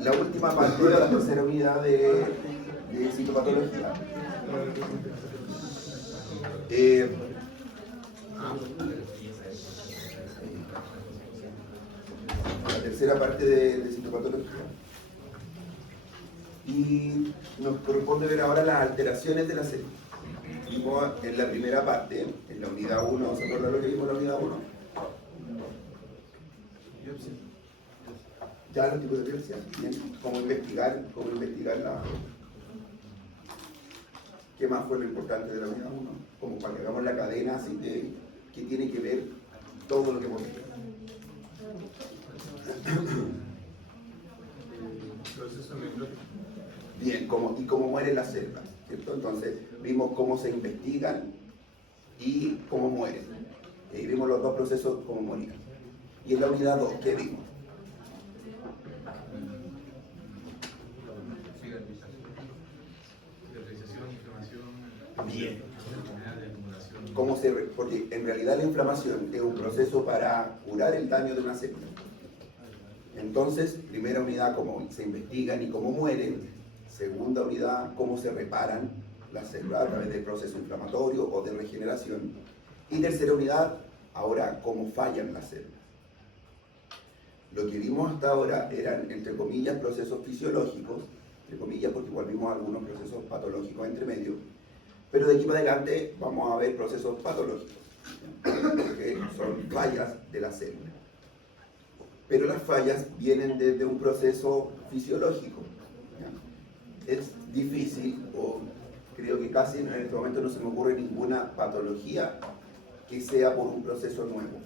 la última parte de la tercera unidad de psicopatología. La tercera parte de psicopatología. Y nos corresponde ver ahora las alteraciones de la célula. Vimos en la primera parte, en la unidad 1, ¿se acuerdan lo que vimos en la unidad 1? Ya los tipos de biopsia, bien, cómo investigar la... ¿Qué más fue lo importante de la unidad 1? Como para que hagamos la cadena así de que tiene que ver todo lo que hemos visto. Bien, y cómo mueren las células, ¿cierto? Entonces, vimos cómo se investigan y cómo mueren. Y vimos los dos procesos, cómo morían. Y en la unidad 2, ¿qué vimos? Bien. Porque en realidad la inflamación es un proceso para curar el daño de una célula. Entonces, primera unidad, cómo se investigan y cómo mueren. Segunda unidad, cómo se reparan las células a través del proceso inflamatorio o de regeneración. Y tercera unidad, ahora, cómo fallan las células. Lo que vimos hasta ahora eran, entre comillas, procesos fisiológicos, entre comillas, porque igual vimos algunos procesos patológicos entre medio, pero de aquí para adelante vamos a ver procesos patológicos, que son fallas de la célula. Pero las fallas vienen desde un proceso fisiológico. ¿Ya? Es difícil, o creo que casi en este momento no se me ocurre ninguna patología que sea por un proceso nuevo.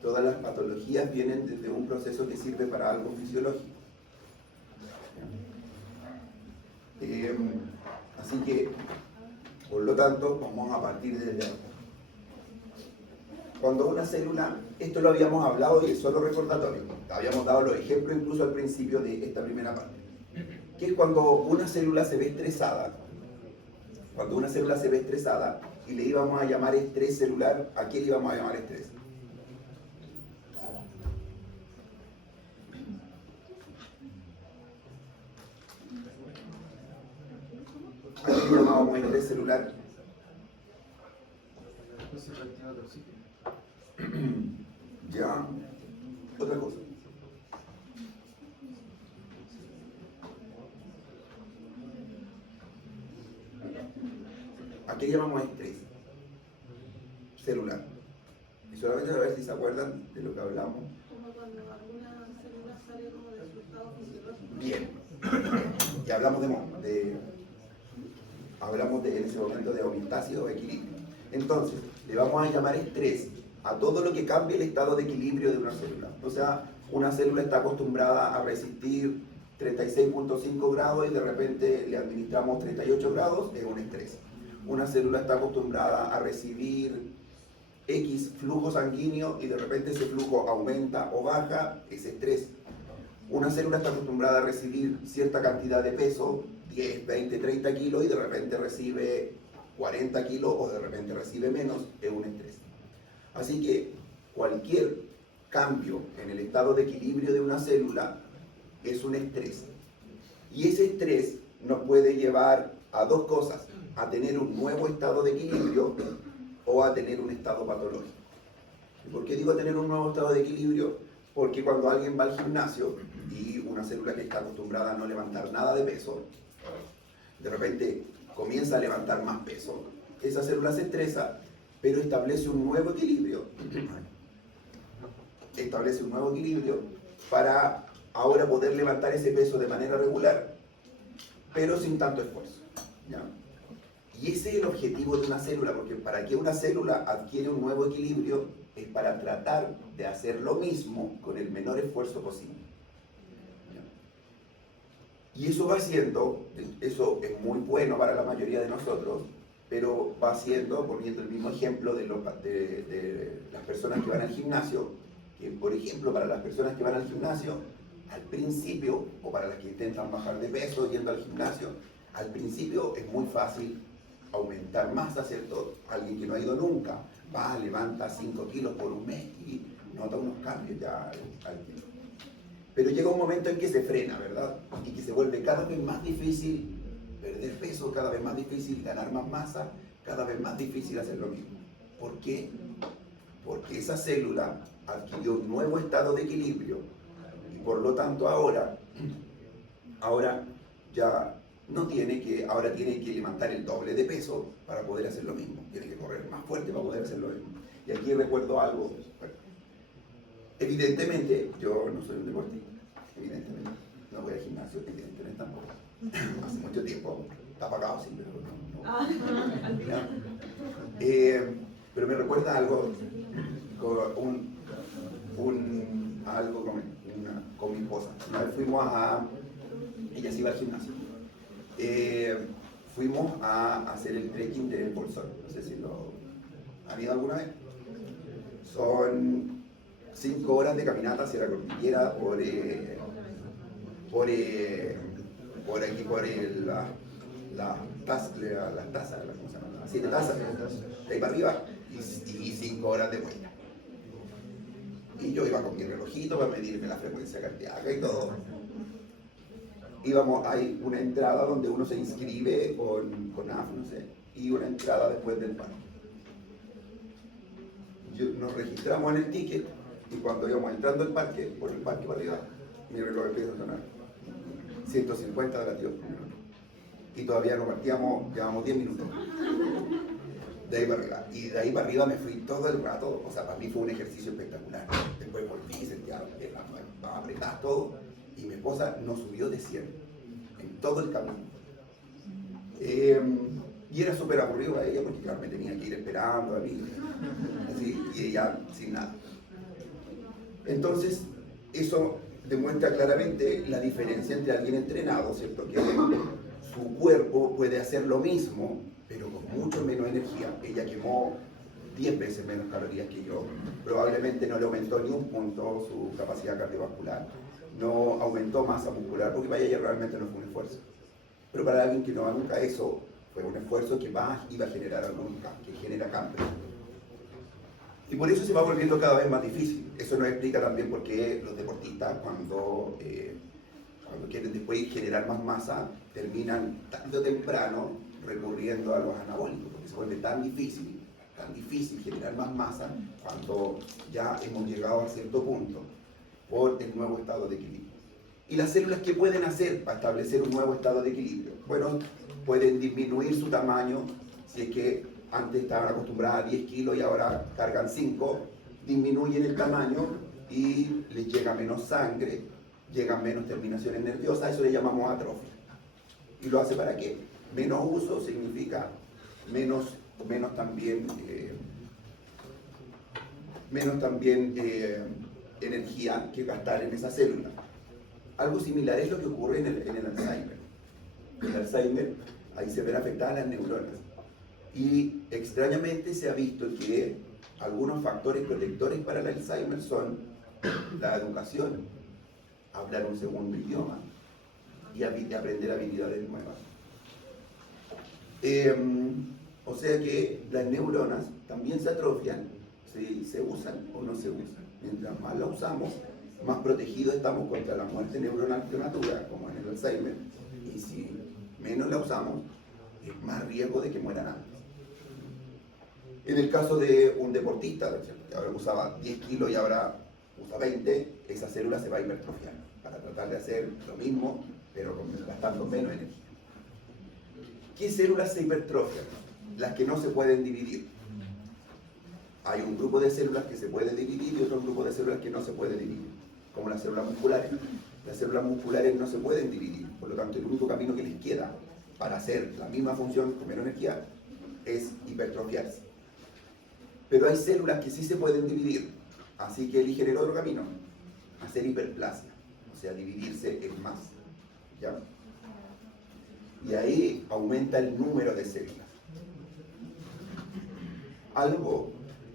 Todas las patologías vienen desde un proceso que sirve para algo fisiológico. Así que, por lo tanto, vamos a partir desde ahí. Cuando una célula, esto lo habíamos hablado y es solo recordatorio, habíamos dado los ejemplos incluso al principio de esta primera parte, que es cuando una célula se ve estresada. Cuando una célula se ve estresada y le íbamos a llamar estrés celular, ¿a qué le íbamos a llamar estrés? ¿A qué le llamábamos estrés celular? Ya, otra cosa. ¿A qué llamamos estrés celular? Y solamente a ver si se acuerdan de lo que hablamos. Como cuando alguna célula sale como de su estado fisiológico. Bien. Y hablamos en ese momento de homeostasis o equilibrio. Entonces, le vamos a llamar estrés a todo lo que cambie el estado de equilibrio de una célula. O sea, una célula está acostumbrada a resistir 36.5 grados y de repente le administramos 38 grados, es un estrés. Una célula está acostumbrada a recibir X flujo sanguíneo y de repente ese flujo aumenta o baja, es estrés. Una célula está acostumbrada a recibir cierta cantidad de peso, 10, 20, 30 kilos, y de repente recibe 40 kilos o de repente recibe menos, es un estrés. Así que cualquier cambio en el estado de equilibrio de una célula es un estrés. Y ese estrés nos puede llevar a dos cosas, a tener un nuevo estado de equilibrio o a tener un estado patológico. ¿Y por qué digo tener un nuevo estado de equilibrio? Porque cuando alguien va al gimnasio y una célula que está acostumbrada a no levantar nada de peso, de repente comienza a levantar más peso, esa célula se estresa, pero establece un nuevo equilibrio. Establece un nuevo equilibrio para ahora poder levantar ese peso de manera regular, pero sin tanto esfuerzo. ¿Ya? Y ese es el objetivo de una célula, porque para que una célula adquiere un nuevo equilibrio es para tratar de hacer lo mismo con el menor esfuerzo posible. ¿Ya? Y eso va haciendo, eso es muy bueno para la mayoría de nosotros, pero va haciendo, poniendo el mismo ejemplo de las personas que van al gimnasio, que por ejemplo para las personas que van al gimnasio, al principio, o para las que intentan bajar de peso yendo al gimnasio, al principio es muy fácil aumentar masa, ¿cierto? Alguien que no ha ido nunca, levanta 5 kilos por un mes y nota unos cambios ya al tiempo. Pero llega un momento en que se frena, ¿verdad? Y que se vuelve cada vez más difícil perder peso, cada vez más difícil ganar más masa, cada vez más difícil hacer lo mismo. ¿Por qué? Porque esa célula adquirió un nuevo estado de equilibrio y por lo tanto ahora ya no tiene que, ahora tiene que levantar el doble de peso para poder hacer lo mismo. Tiene que correr más fuerte para poder hacer lo mismo. Y aquí recuerdo algo. Bueno, evidentemente, yo no soy un deportista. Evidentemente. No voy al gimnasio, evidentemente tampoco. Hace mucho tiempo. Está pagado, sí, pero no. Pero me recuerda algo algo con mi esposa. Una vez fuimos ella se iba al gimnasio. Fuimos a hacer el trekking del Bolsón. No sé si lo han ido alguna vez. Son 5 horas de caminata hacia la cordillera por las tazas, ¿cómo se llama? 7 tazas, de ahí para arriba, y 5 horas de vuelta. Y yo iba con mi relojito para medirme la frecuencia cardíaca y todo. Hay una entrada donde uno se inscribe con AF, no sé, y una entrada después del parque. Nos registramos en el ticket y cuando íbamos entrando al parque, por el parque para arriba, mi reloj empieza a sonar 150 latidos por minuto. Y todavía no partíamos, llevamos 10 minutos. De ahí para arriba. Y de ahí para arriba me fui todo el rato, o sea, para mí fue un ejercicio espectacular. Después volví, sentía apretar todo, y mi esposa nos subió de 100 en todo el camino. Y era súper aburrido a ella porque claro, me tenía que ir esperando a mí, así, y ella sin nada. Entonces, eso demuestra claramente la diferencia entre alguien entrenado, ¿cierto? Que su cuerpo puede hacer lo mismo, pero con mucho menos energía. Ella quemó 10 veces menos calorías que yo. Probablemente no le aumentó ni un punto su capacidad cardiovascular. No aumentó masa muscular, porque para ella realmente no fue un esfuerzo. Pero para alguien que no haga nunca eso, fue un esfuerzo que iba a generar algún cambio, que genera cambio. Y por eso se va volviendo cada vez más difícil. Eso nos explica también por qué los deportistas, cuando quieren después generar más masa, terminan tarde o temprano recurriendo a los anabólicos, porque se vuelve tan difícil generar más masa cuando ya hemos llegado a cierto punto por el nuevo estado de equilibrio. ¿Y las células qué pueden hacer para establecer un nuevo estado de equilibrio? Bueno, pueden disminuir su tamaño, si es que antes estaban acostumbradas a 10 kilos y ahora cargan 5, disminuyen el tamaño y les llega menos sangre, llegan menos terminaciones nerviosas, eso le llamamos atrofia. ¿Y lo hace para qué? Menos uso significa menos energía que gastar en esa célula. Algo similar es lo que ocurre en el Alzheimer. En el Alzheimer, ahí se ven afectadas las neuronas. Y extrañamente se ha visto que algunos factores protectores para el Alzheimer son la educación, hablar un segundo idioma y aprender habilidades nuevas. O sea que las neuronas también se atrofian si se usan o no se usan. Mientras más la usamos, más protegidos estamos contra la muerte neuronal prematura, como en el Alzheimer, y si menos la usamos, es más riesgo de que mueran antes. En el caso de un deportista, que ahora usaba 10 kilos y ahora usa 20, esa célula se va a hipertrofiar para tratar de hacer lo mismo, pero gastando menos energía. ¿Qué células se hipertrofian? Las que no se pueden dividir. Hay un grupo de células que se puede dividir y otro grupo de células que no se puede dividir, como las células musculares. Las células musculares no se pueden dividir, por lo tanto el único camino que les queda para hacer la misma función con menos energía es hipertrofiarse. Pero hay células que sí se pueden dividir, así que eligen el otro camino, hacer hiperplasia, o sea, dividirse en más, ¿ya? Y ahí aumenta el número de células.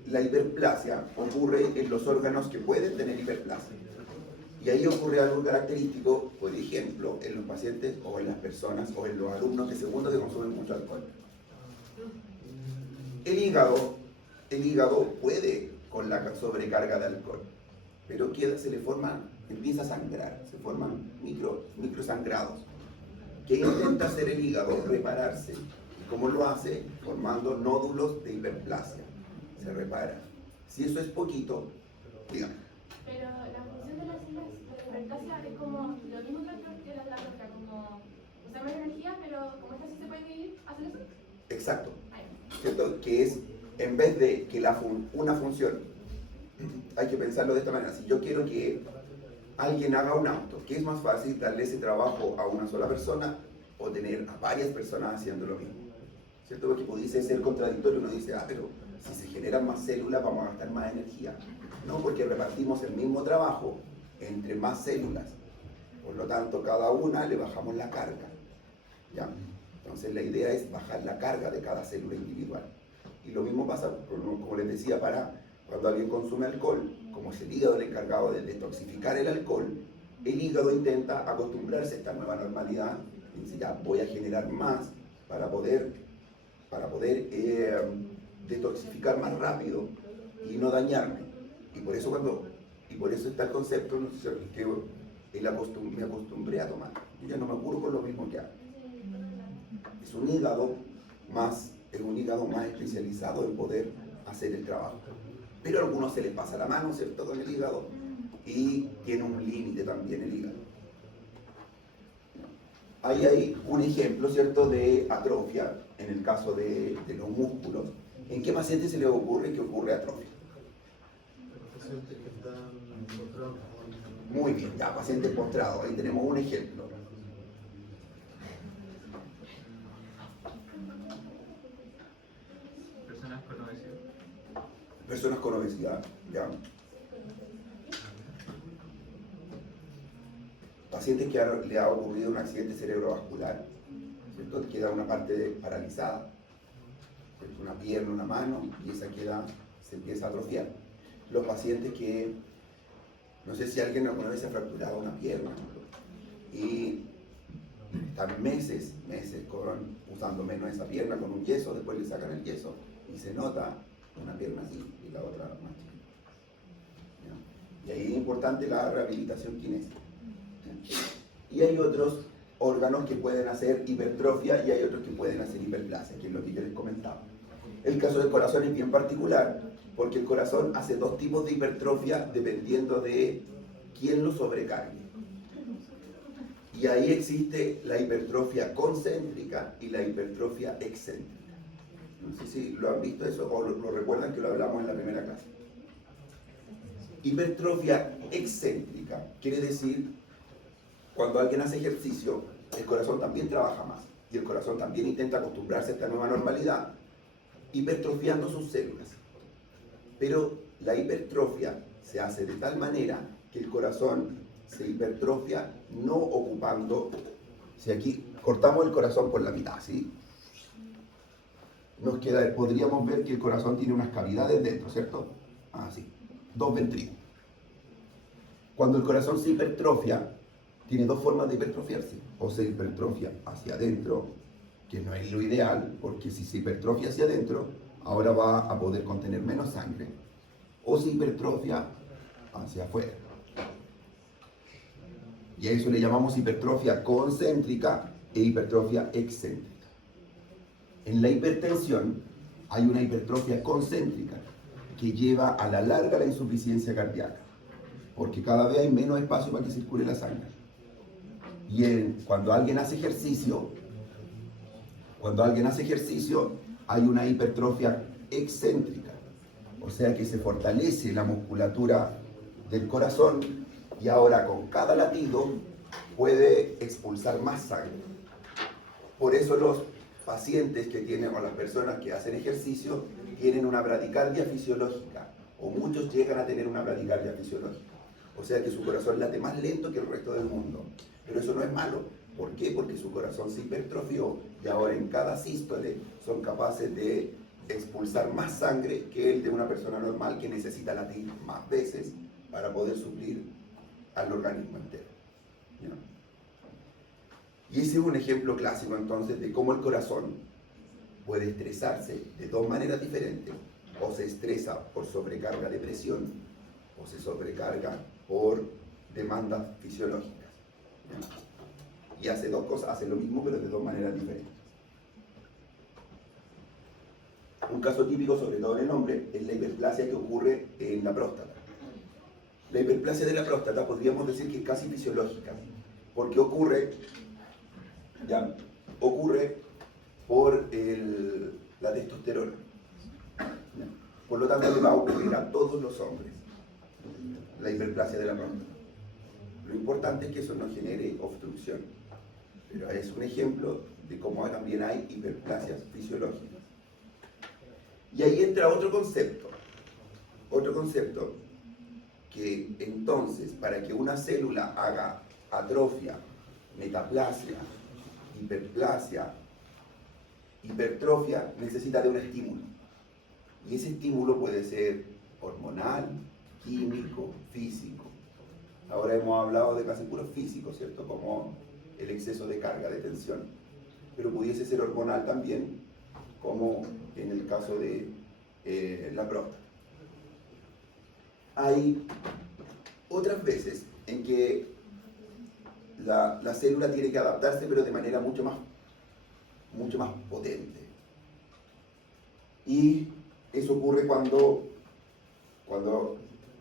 La hiperplasia ocurre en los órganos que pueden tener hiperplasia. Y ahí ocurre algo característico, por ejemplo, en los pacientes o en las personas o en los alumnos que segundo que consumen mucho alcohol. El hígado puede con la sobrecarga de alcohol, pero se le forman empieza a sangrar, se forman microsangrados. ¿Qué intenta hacer el hígado? Repararse. ¿Y cómo lo hace? Formando nódulos de hiperplasia. Se repara. Si eso es poquito, dígame. Pero la función de las células de hiperplasia es como lo mismo que la atrofia, como usar más energía, pero como esta sí se puede dividir, ¿hacen eso? Exacto. Ahí. ¿Cierto? Que es, en vez de que una función, hay que pensarlo de esta manera. Si yo quiero que alguien haga un auto, ¿qué es más fácil, darle ese trabajo a una sola persona o tener a varias personas haciendo lo mismo? ¿Cierto? Porque pudiese ser contradictorio, uno dice, pero si se generan más células vamos a gastar más energía. No, porque repartimos el mismo trabajo entre más células. Por lo tanto, cada una le bajamos la carga. ¿Ya? Entonces la idea es bajar la carga de cada célula individual. Y lo mismo pasa, como les decía, para cuando alguien consume alcohol, como es el hígado el encargado de detoxificar el alcohol, el hígado intenta acostumbrarse a esta nueva normalidad y dice, ya voy a generar más para poder detoxificar más rápido y no dañarme. Y por eso está el concepto, ¿no? Que me acostumbré a tomar. Yo ya no me curo con lo mismo que hago. Es un hígado más especializado en poder hacer el trabajo. Pero a algunos se les pasa la mano, ¿cierto?, con el hígado, y tiene un límite también el hígado. Ahí hay un ejemplo, ¿cierto?, de atrofia, en el caso de los músculos. ¿En qué paciente se le ocurre que ocurre atrofia? Pacientes que están postrados. Muy bien, ya, pacientes postrados, ahí tenemos un ejemplo. Personas con obesidad, ya. Pacientes que le ha ocurrido un accidente cerebrovascular, ¿cierto? Queda una parte paralizada, ¿cierto? Una pierna, una mano, y esa se empieza a atrofiar. Los pacientes que, no sé si alguien alguna vez se ha fracturado una pierna, ¿no? Y están meses usando menos esa pierna con un yeso, después le sacan el yeso y se nota una pierna así y la otra más chiquita. ¿Ya? Y ahí es importante la rehabilitación kinésica. ¿Ya? Y hay otros órganos que pueden hacer hipertrofia y hay otros que pueden hacer hiperplasia, que es lo que yo les comentaba. El caso del corazón es bien particular porque el corazón hace dos tipos de hipertrofia dependiendo de quién lo sobrecargue. Y ahí existe la hipertrofia concéntrica y la hipertrofia excéntrica. No sé si lo han visto eso o lo recuerdan que lo hablamos en la primera clase. Hipertrofia excéntrica quiere decir cuando alguien hace ejercicio, el corazón también trabaja más y el corazón también intenta acostumbrarse a esta nueva normalidad, hipertrofiando sus células. Pero la hipertrofia se hace de tal manera que el corazón se hipertrofia no ocupando, si aquí cortamos el corazón por la mitad, ¿sí? Podríamos ver que el corazón tiene unas cavidades dentro, ¿cierto? Así, dos ventrículos. Cuando el corazón se hipertrofia, tiene dos formas de hipertrofiarse. O se hipertrofia hacia adentro, que no es lo ideal, porque si se hipertrofia hacia adentro, ahora va a poder contener menos sangre. O se hipertrofia hacia afuera. Y a eso le llamamos hipertrofia concéntrica e hipertrofia excéntrica. En la hipertensión hay una hipertrofia concéntrica que lleva a la larga la insuficiencia cardíaca, porque cada vez hay menos espacio para que circule la sangre. Y cuando alguien hace ejercicio, hay una hipertrofia excéntrica, o sea que se fortalece la musculatura del corazón y ahora con cada latido puede expulsar más sangre. Por eso los pacientes que tienen o las personas que hacen ejercicio tienen una bradicardia fisiológica o muchos llegan a tener una bradicardia fisiológica, o sea que su corazón late más lento que el resto del mundo, pero eso no es malo. ¿Por qué? Porque su corazón se hipertrofió y ahora en cada sístole son capaces de expulsar más sangre que el de una persona normal que necesita latir más veces para poder suplir al organismo entero. ¿Ya? Y ese es un ejemplo clásico entonces de cómo el corazón puede estresarse de dos maneras diferentes. O se estresa por sobrecarga de presión, o se sobrecarga por demandas fisiológicas. ¿Ya? Y hace dos cosas, hace lo mismo pero de dos maneras diferentes. Un caso típico, sobre todo en el hombre, es la hiperplasia que ocurre en la próstata. La hiperplasia de la próstata podríamos decir que es casi fisiológica, porque ocurre por la testosterona. Por lo tanto, le va a ocurrir a todos los hombres la hiperplasia de la próstata. Lo importante es que eso no genere obstrucción, pero es un ejemplo de cómo también hay hiperplasias fisiológicas. Y ahí entra otro concepto que entonces, para que una célula haga atrofia, metaplasia, hiperplasia, hipertrofia, necesita de un estímulo. Y ese estímulo puede ser hormonal, químico, físico. Ahora hemos hablado de casi puros físicos, ¿cierto? Como el exceso de carga, de tensión. Pero pudiese ser hormonal también, como en el caso de la próstata. Hay otras veces en que la célula tiene que adaptarse, pero de manera mucho más potente. Y eso ocurre cuando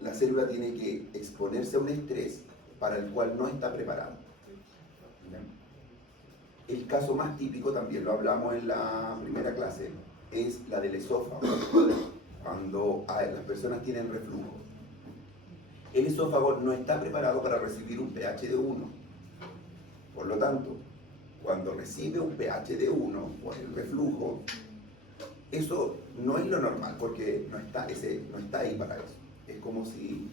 la célula tiene que exponerse a un estrés para el cual no está preparada. El caso más típico, también lo hablamos en la primera clase, es la del esófago, cuando las personas tienen reflujo. El esófago no está preparado para recibir un pH de 1. Por lo tanto, cuando recibe un pH de 1 por el reflujo, eso no es lo normal, porque no está ahí para eso. Es como si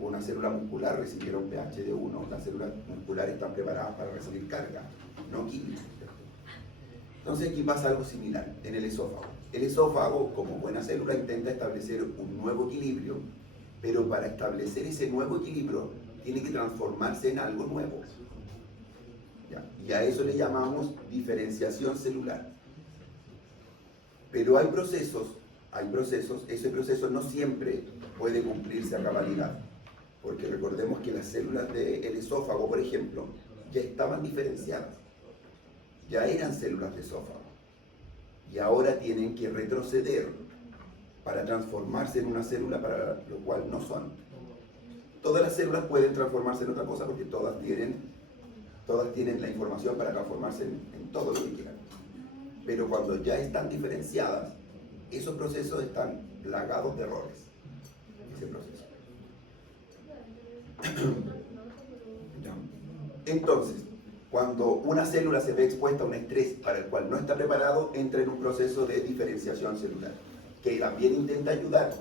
una célula muscular recibiera un pH de 1. Las células musculares están preparadas para recibir carga, no química. Entonces aquí pasa algo similar en el esófago. El esófago, como buena célula, intenta establecer un nuevo equilibrio, pero para establecer ese nuevo equilibrio tiene que transformarse en algo nuevo. ¿Ya? Y a eso le llamamos diferenciación celular. Pero hay procesos, ese proceso no siempre puede cumplirse a cabalidad, porque recordemos que las células del esófago, por ejemplo, ya estaban diferenciadas, ya eran células de esófago, y ahora tienen que retroceder para transformarse en una célula para lo cual no son. Todas las células pueden transformarse en otra cosa porque todas tienen la información para transformarse en todo lo que quieran. Pero cuando ya están diferenciadas, esos procesos están plagados de errores. Ese proceso. Entonces, cuando una célula se ve expuesta a un estrés para el cual no está preparado, entra en un proceso de diferenciación celular, que también intenta ayudar,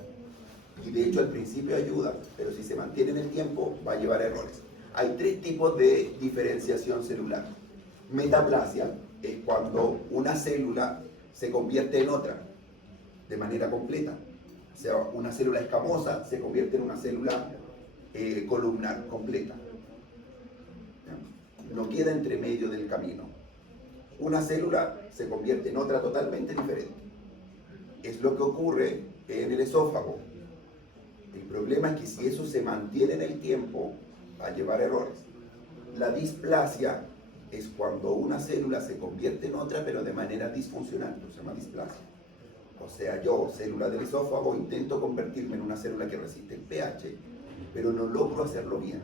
y de hecho al principio ayuda, pero si se mantiene en el tiempo va a llevar a errores. Hay tres tipos de diferenciación celular. Metaplasia es cuando una célula se convierte en otra, de manera completa. O sea, una célula escamosa se convierte en una célula columnar completa. No queda entre medio del camino. Una célula se convierte en otra totalmente diferente. Es lo que ocurre en el esófago. El problema es que si eso se mantiene en el tiempo, va a llevar errores. La displasia es cuando una célula se convierte en otra, pero de manera disfuncional, se llama displasia. O sea, yo, célula del esófago, intento convertirme en una célula que resiste el pH, pero no logro hacerlo bien.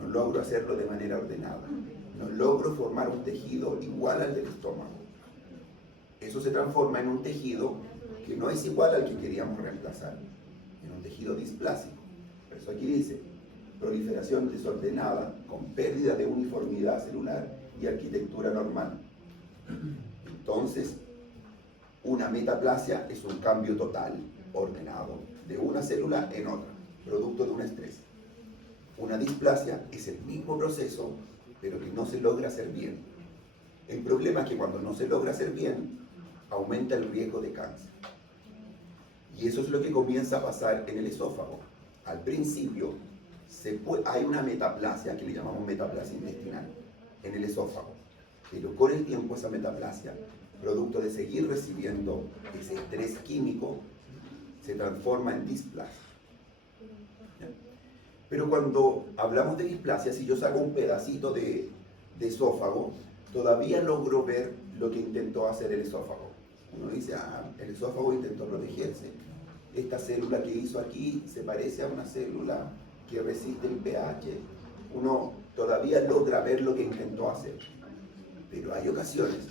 No logro hacerlo de manera ordenada. No logro formar un tejido igual al del estómago. Eso se transforma en un tejido que no es igual al que queríamos reemplazar, en un tejido displásico. Por eso aquí dice, proliferación desordenada con pérdida de uniformidad celular y arquitectura normal. Entonces, una metaplasia es un cambio total, ordenado, de una célula en otra, producto de un estrés. Una displasia es el mismo proceso, pero que no se logra hacer bien. El problema es que cuando no se logra hacer bien, aumenta el riesgo de cáncer. Y eso es lo que comienza a pasar en el esófago. Al principio, hay una metaplasia, que le llamamos metaplasia intestinal, en el esófago. Pero con el tiempo esa metaplasia, producto de seguir recibiendo ese estrés químico, se transforma en displasia. Pero cuando hablamos de displasia, si yo saco un pedacito de esófago, todavía logro ver lo que intentó hacer el esófago. Uno dice, el esófago intentó protegerse. Esta célula que hizo aquí se parece a una célula que resiste el pH. Uno todavía logra ver lo que intentó hacer. Pero hay ocasiones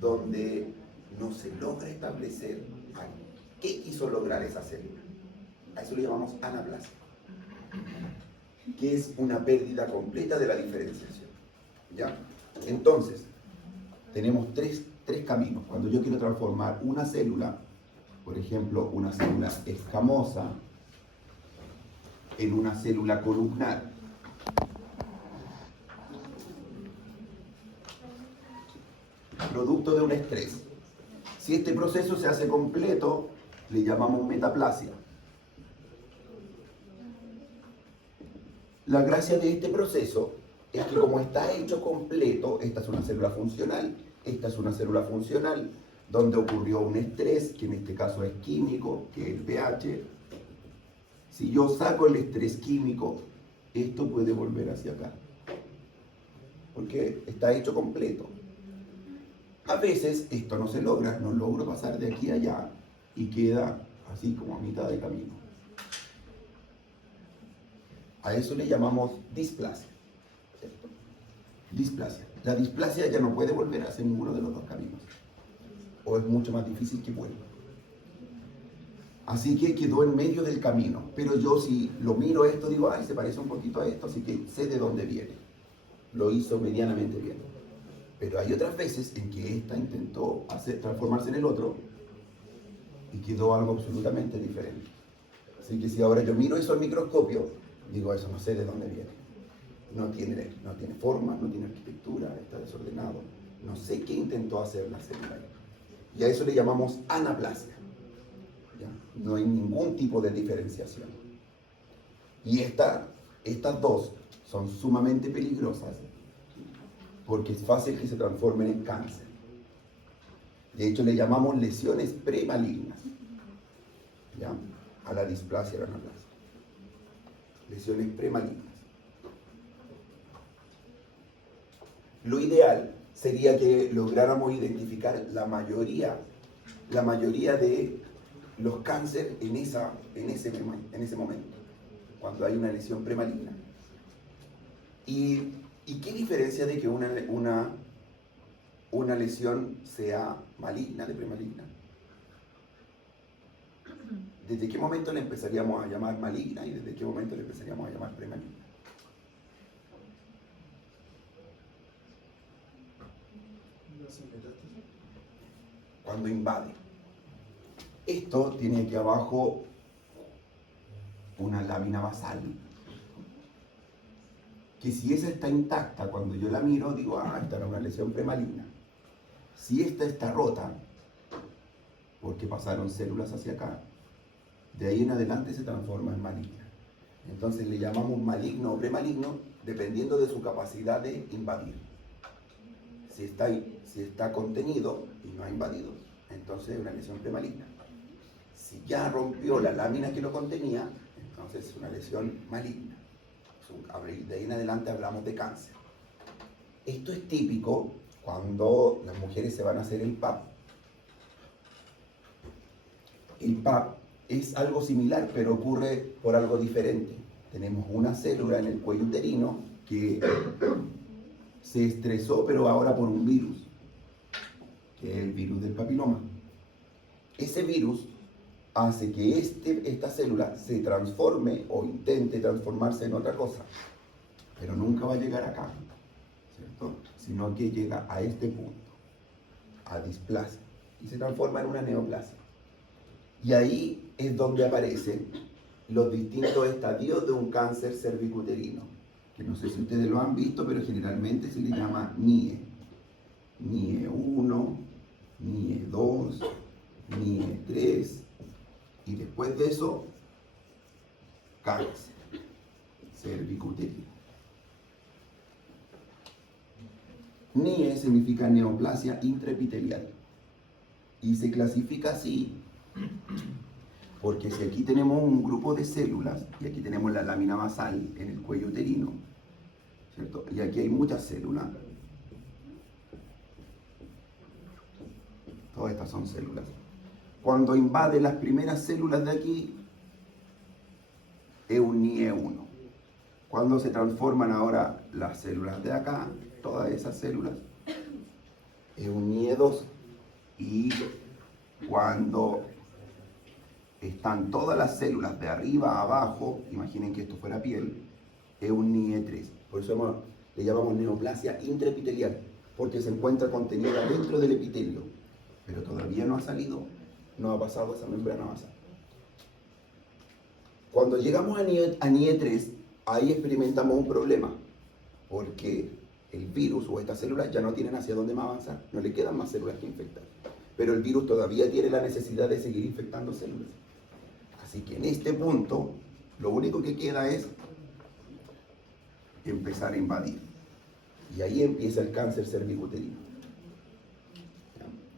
donde no se logra establecer qué quiso lograr esa célula. A eso le llamamos anaplasia, que es una pérdida completa de la diferenciación. ¿Ya? Entonces, tenemos tres caminos. Cuando yo quiero transformar una célula, por ejemplo, una célula escamosa, en una célula columnar, producto de un estrés. Si este proceso se hace completo, le llamamos metaplasia. La gracia de este proceso es que como está hecho completo, esta es una célula funcional, esta es una célula funcional, donde ocurrió un estrés, que en este caso es químico, que es el pH. Si yo saco el estrés químico, esto puede volver hacia acá, porque está hecho completo. A veces esto no se logra, no logro pasar de aquí a allá y queda así como a mitad de camino. A eso le llamamos displasia, ¿cierto? Displasia. La displasia ya no puede volver hacia ninguno de los dos caminos, o es mucho más difícil que vuelva. Así que quedó en medio del camino, pero yo si lo miro esto digo, ay, se parece un poquito a esto, así que sé de dónde viene. Lo hizo medianamente bien. Pero hay otras veces en que esta intentó transformarse en el otro y quedó algo absolutamente diferente. Así que si ahora yo miro eso al microscopio, digo, eso no sé de dónde viene. No tiene forma, no tiene arquitectura, está desordenado. No sé qué intentó hacer la célula. Y a eso le llamamos anaplasia. ¿Ya? No hay ningún tipo de diferenciación. Y estas dos son sumamente peligrosas porque es fácil que se transformen en cáncer. De hecho, le llamamos lesiones premalignas, ¿ya? A la displasia y a la anaplasia. Lesiones premalignas. Lo ideal sería que lográramos identificar la mayoría de los cánceres en ese momento, cuando hay una lesión premaligna. ¿Y qué diferencia de que una lesión sea maligna de premaligna? ¿Desde qué momento le empezaríamos a llamar maligna y desde qué momento le empezaríamos a llamar premaligna? Cuando invade. Esto tiene aquí abajo una lámina basal, que si esa está intacta, cuando yo la miro, digo, esta era una lesión premaligna. Si esta está rota, porque pasaron células hacia acá, de ahí en adelante se transforma en maligna. Entonces le llamamos maligno o premaligno dependiendo de su capacidad de invadir. Si está contenido y no ha invadido, entonces es una lesión premaligna. Si ya rompió la lámina que lo contenía, entonces es una lesión maligna. De ahí en adelante hablamos de cáncer. Esto es típico cuando las mujeres se van a hacer el PAP. El PAP es algo similar, pero ocurre por algo diferente. Tenemos una célula en el cuello uterino que se estresó, pero ahora por un virus, que es el virus del papiloma. Ese virus hace que esta célula se transforme o intente transformarse en otra cosa, pero nunca va a llegar acá, ¿cierto? Sino que llega a este punto, a displasia, y se transforma en una neoplasia. Y ahí es donde aparecen los distintos estadios de un cáncer cervicuterino, que no sé si ustedes lo han visto, pero generalmente se le llama NIE. NIE 1, NIE 2, NIE 3, y después de eso, cáncer cervicuterino. NIE significa neoplasia intraepitelial y se clasifica así Porque si aquí tenemos un grupo de células, y aquí tenemos la lámina basal en el cuello uterino, ¿cierto? Y aquí hay muchas células. Todas estas son células. Cuando invade las primeras células de aquí, es un NIE1. Cuando se transforman ahora las células de acá, todas esas células, es un NIE2. Y cuando están todas las células de arriba a abajo, imaginen que esto fuera piel, es un NIE3. Por eso le llamamos neoplasia intraepitelial, porque se encuentra contenida dentro del epitelio, pero todavía no ha salido, no ha pasado esa membrana basal. Cuando llegamos a NIE3, ahí experimentamos un problema, porque el virus o estas células ya no tienen hacia dónde más avanzar, no le quedan más células que infectar, pero el virus todavía tiene la necesidad de seguir infectando células. Así que en este punto, lo único que queda es empezar a invadir. Y ahí empieza el cáncer cervicuterino.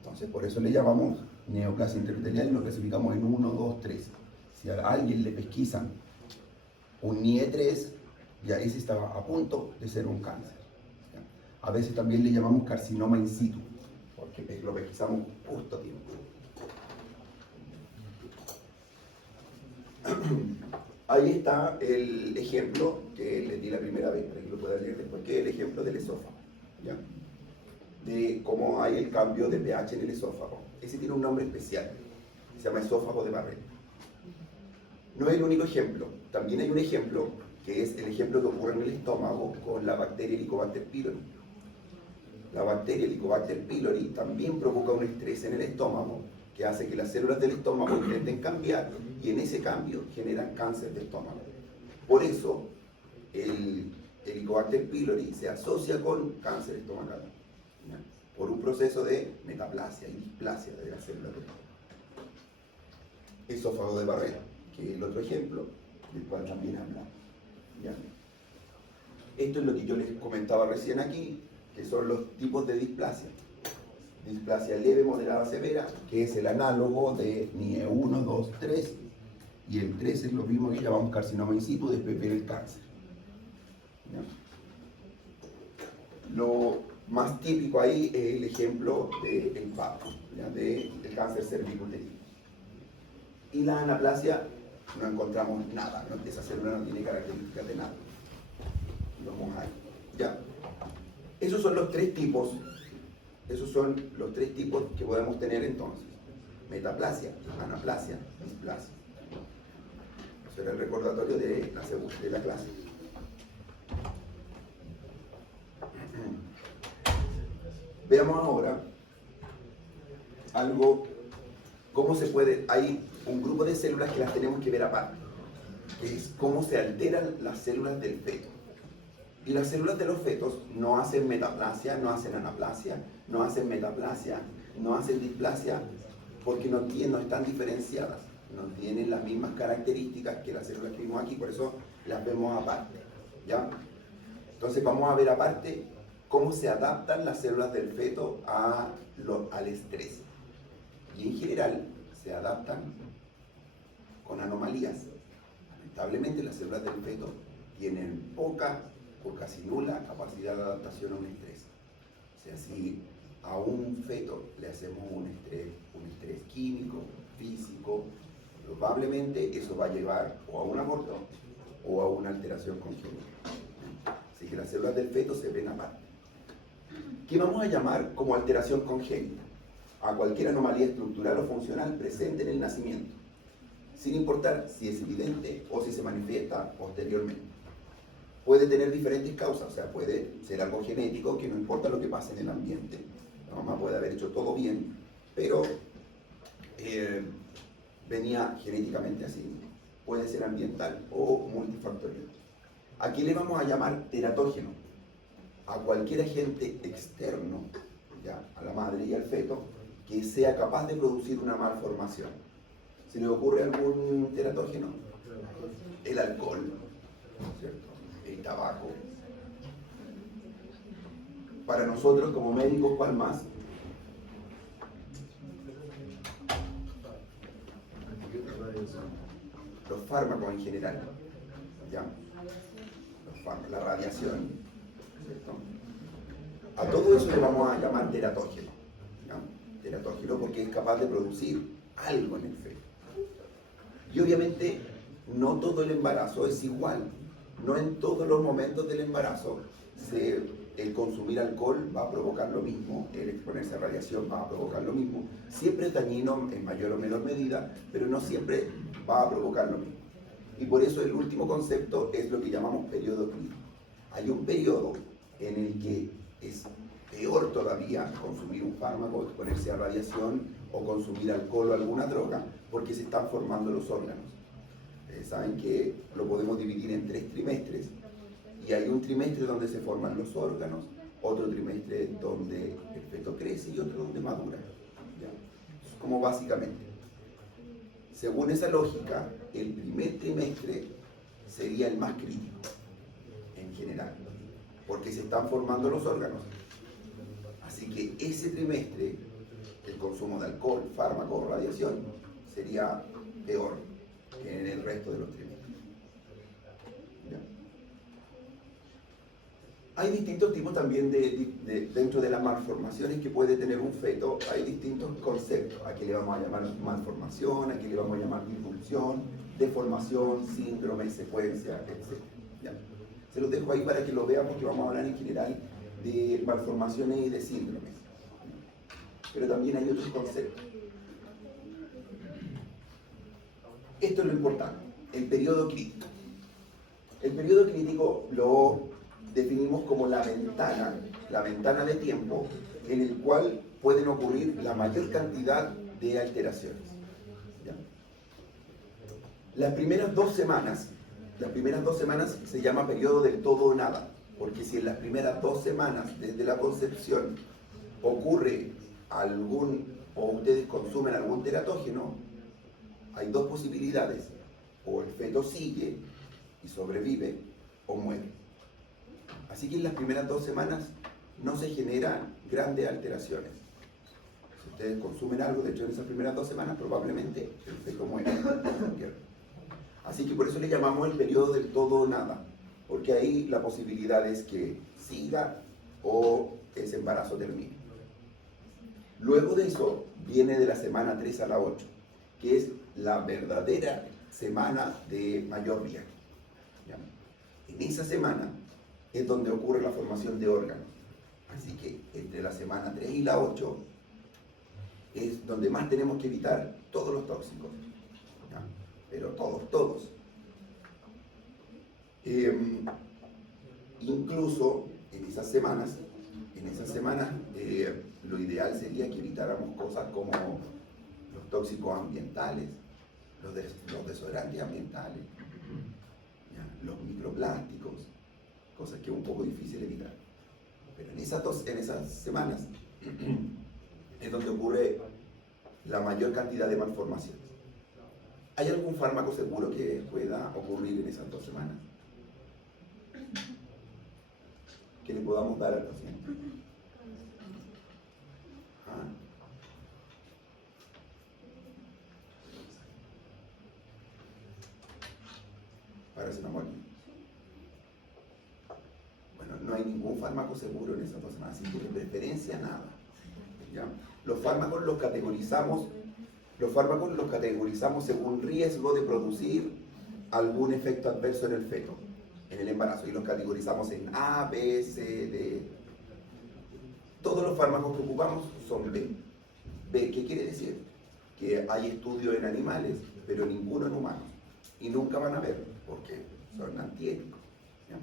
Entonces, por eso le llamamos neoplasia intraepitelial y lo clasificamos en 1, 2, 3. Si a alguien le pesquisan un NIE3, ya ese estaba a punto de ser un cáncer. A veces también le llamamos carcinoma in situ, porque lo pesquisamos justo a tiempo. Ahí está el ejemplo que les di la primera vez, para que lo puedan leer después, que es el ejemplo del esófago, ¿ya? De cómo hay el cambio de pH en el esófago. Ese tiene un nombre especial, se llama esófago de Barrett. No es el único ejemplo, también hay un ejemplo que es el ejemplo que ocurre en el estómago con la bacteria Helicobacter pylori. La bacteria Helicobacter pylori también provoca un estrés en el estómago que hace que las células del estómago intenten cambiar y en ese cambio generan cáncer de estómago. Por eso el Helicobacter pylori se asocia con cáncer estomacal, ¿ya? Por un proceso de metaplasia y displasia de las células del estómago. Esófago de Barrett, que es el otro ejemplo del cual también hablamos, ¿ya? Esto es lo que yo les comentaba recién aquí, que son los tipos de displasia. Displasia leve, moderada, severa, que es el análogo de NIE1, 2, 3, y el 3 es lo mismo que llamamos carcinoma in situ, después ver el cáncer. ¿Ya? Lo más típico ahí es el ejemplo del PAP, del cáncer cervicuterino. Y la anaplasia no encontramos nada, ¿no? Esa célula no tiene características de nada. Vamos ahí. ¿Ya? Esos son los tres tipos que podemos tener entonces: metaplasia, anaplasia, displasia. Eso era el recordatorio de la clase. Veamos ahora algo, cómo se puede, hay un grupo de células que las tenemos que ver aparte, que es cómo se alteran las células del feto. Y las células de los fetos no hacen metaplasia, no hacen anaplasia, no hacen metaplasia, no hacen displasia, porque no están diferenciadas, no tienen las mismas características que las células que vimos aquí, por eso las vemos aparte, ¿ya? Entonces vamos a ver aparte cómo se adaptan las células del feto al estrés. Y en general se adaptan con anomalías. Lamentablemente las células del feto tienen poca o casi nula capacidad de adaptación a un estrés. O sea, si a un feto le hacemos un estrés químico, físico, probablemente eso va a llevar o a un aborto o a una alteración congénita. Así que las células del feto se ven aparte. ¿Qué vamos a llamar como alteración congénita? A cualquier anomalía estructural o funcional presente en el nacimiento, sin importar si es evidente o si se manifiesta posteriormente. Puede tener diferentes causas, o sea, puede ser algo genético, que no importa lo que pase en el ambiente. La mamá puede haber hecho todo bien, pero venía genéticamente así. Puede ser ambiental o multifactorial. ¿A qué le vamos a llamar teratógeno? A cualquier agente externo, ¿ya?, a la madre y al feto, que sea capaz de producir una malformación. ¿Se le ocurre algún teratógeno? El alcohol, ¿cierto? El tabaco. Para nosotros como médicos, ¿cuál más? en general. ¿Ya? La radiación, ¿cierto? A todo eso le vamos a llamar teratógeno. ¿Ya? Teratógeno porque es capaz de producir algo en el feto. Y obviamente no todo el embarazo es igual. No en todos los momentos del embarazo el consumir alcohol va a provocar lo mismo, el exponerse a radiación va a provocar lo mismo. Siempre es dañino en mayor o menor medida, pero no siempre va a provocar lo mismo. Y por eso el último concepto es lo que llamamos periodo clínico. Hay un periodo en el que es peor todavía consumir un fármaco, exponerse a radiación o consumir alcohol o alguna droga, porque se están formando los órganos. Saben que lo podemos dividir en 3 trimestres, y hay un trimestre donde se forman los órganos, otro trimestre donde el feto crece y otro donde madura. ¿Ya? Es como básicamente. Según esa lógica, el primer trimestre sería el más crítico en general, porque se están formando los órganos. Así que ese trimestre, el consumo de alcohol, fármaco, radiación, sería peor que en el resto de los trimestres. ¿Ya? Hay distintos tipos también dentro de las malformaciones que puede tener un feto. Hay distintos conceptos. Aquí le vamos a llamar malformación, aquí le vamos a llamar disfunción, deformación, síndrome, secuencia, etc. ¿Ya? Se los dejo ahí para que lo vean, porque vamos a hablar en general de malformaciones y de síndromes. Pero también hay otros conceptos. Esto es lo importante, el periodo crítico. El periodo crítico lo definimos como la ventana de tiempo en el cual pueden ocurrir la mayor cantidad de alteraciones. ¿Ya? Las primeras 2 semanas se llama periodo del todo o nada, porque si en las primeras 2 semanas desde la concepción ocurre o ustedes consumen algún teratógeno, hay 2 posibilidades: o el feto sigue y sobrevive, o muere. Así que en las primeras 2 semanas no se generan grandes alteraciones. Si ustedes consumen algo, de hecho en esas primeras 2 semanas probablemente el feto muere. Así que por eso le llamamos el periodo del todo o nada, porque ahí la posibilidad es que siga o ese embarazo termine. Luego de eso viene de la semana 3 a la 8, que es la verdadera semana de mayor riesgo. ¿Ya? En esa semana es donde ocurre la formación de órganos. Así que entre la semana 3 y la 8 es donde más tenemos que evitar todos los tóxicos. ¿Ya? Pero todos. Incluso en esas semanas, lo ideal sería que evitáramos cosas como los tóxicos ambientales, los desodorantes ambientales, ¿ya? Los microplásticos, cosas que es un poco difícil evitar. Pero en esas semanas es donde ocurre la mayor cantidad de malformaciones. ¿Hay algún fármaco seguro que pueda ocurrir en esas 2 semanas? Que le podamos dar al paciente. ¿Ah? Paracetamol. Bueno, no hay ningún fármaco seguro en esas 2 semanas, así que de preferencia nada. ¿Ya? Los fármacos los categorizamos según riesgo de producir algún efecto adverso en el feto, en el embarazo, y los categorizamos en A, B, C, D. Todos los fármacos que ocupamos son B. B, ¿qué quiere decir? Que hay estudios en animales, pero ninguno en humanos. Y nunca van a ver, porque son antiéticos. ¿Ya?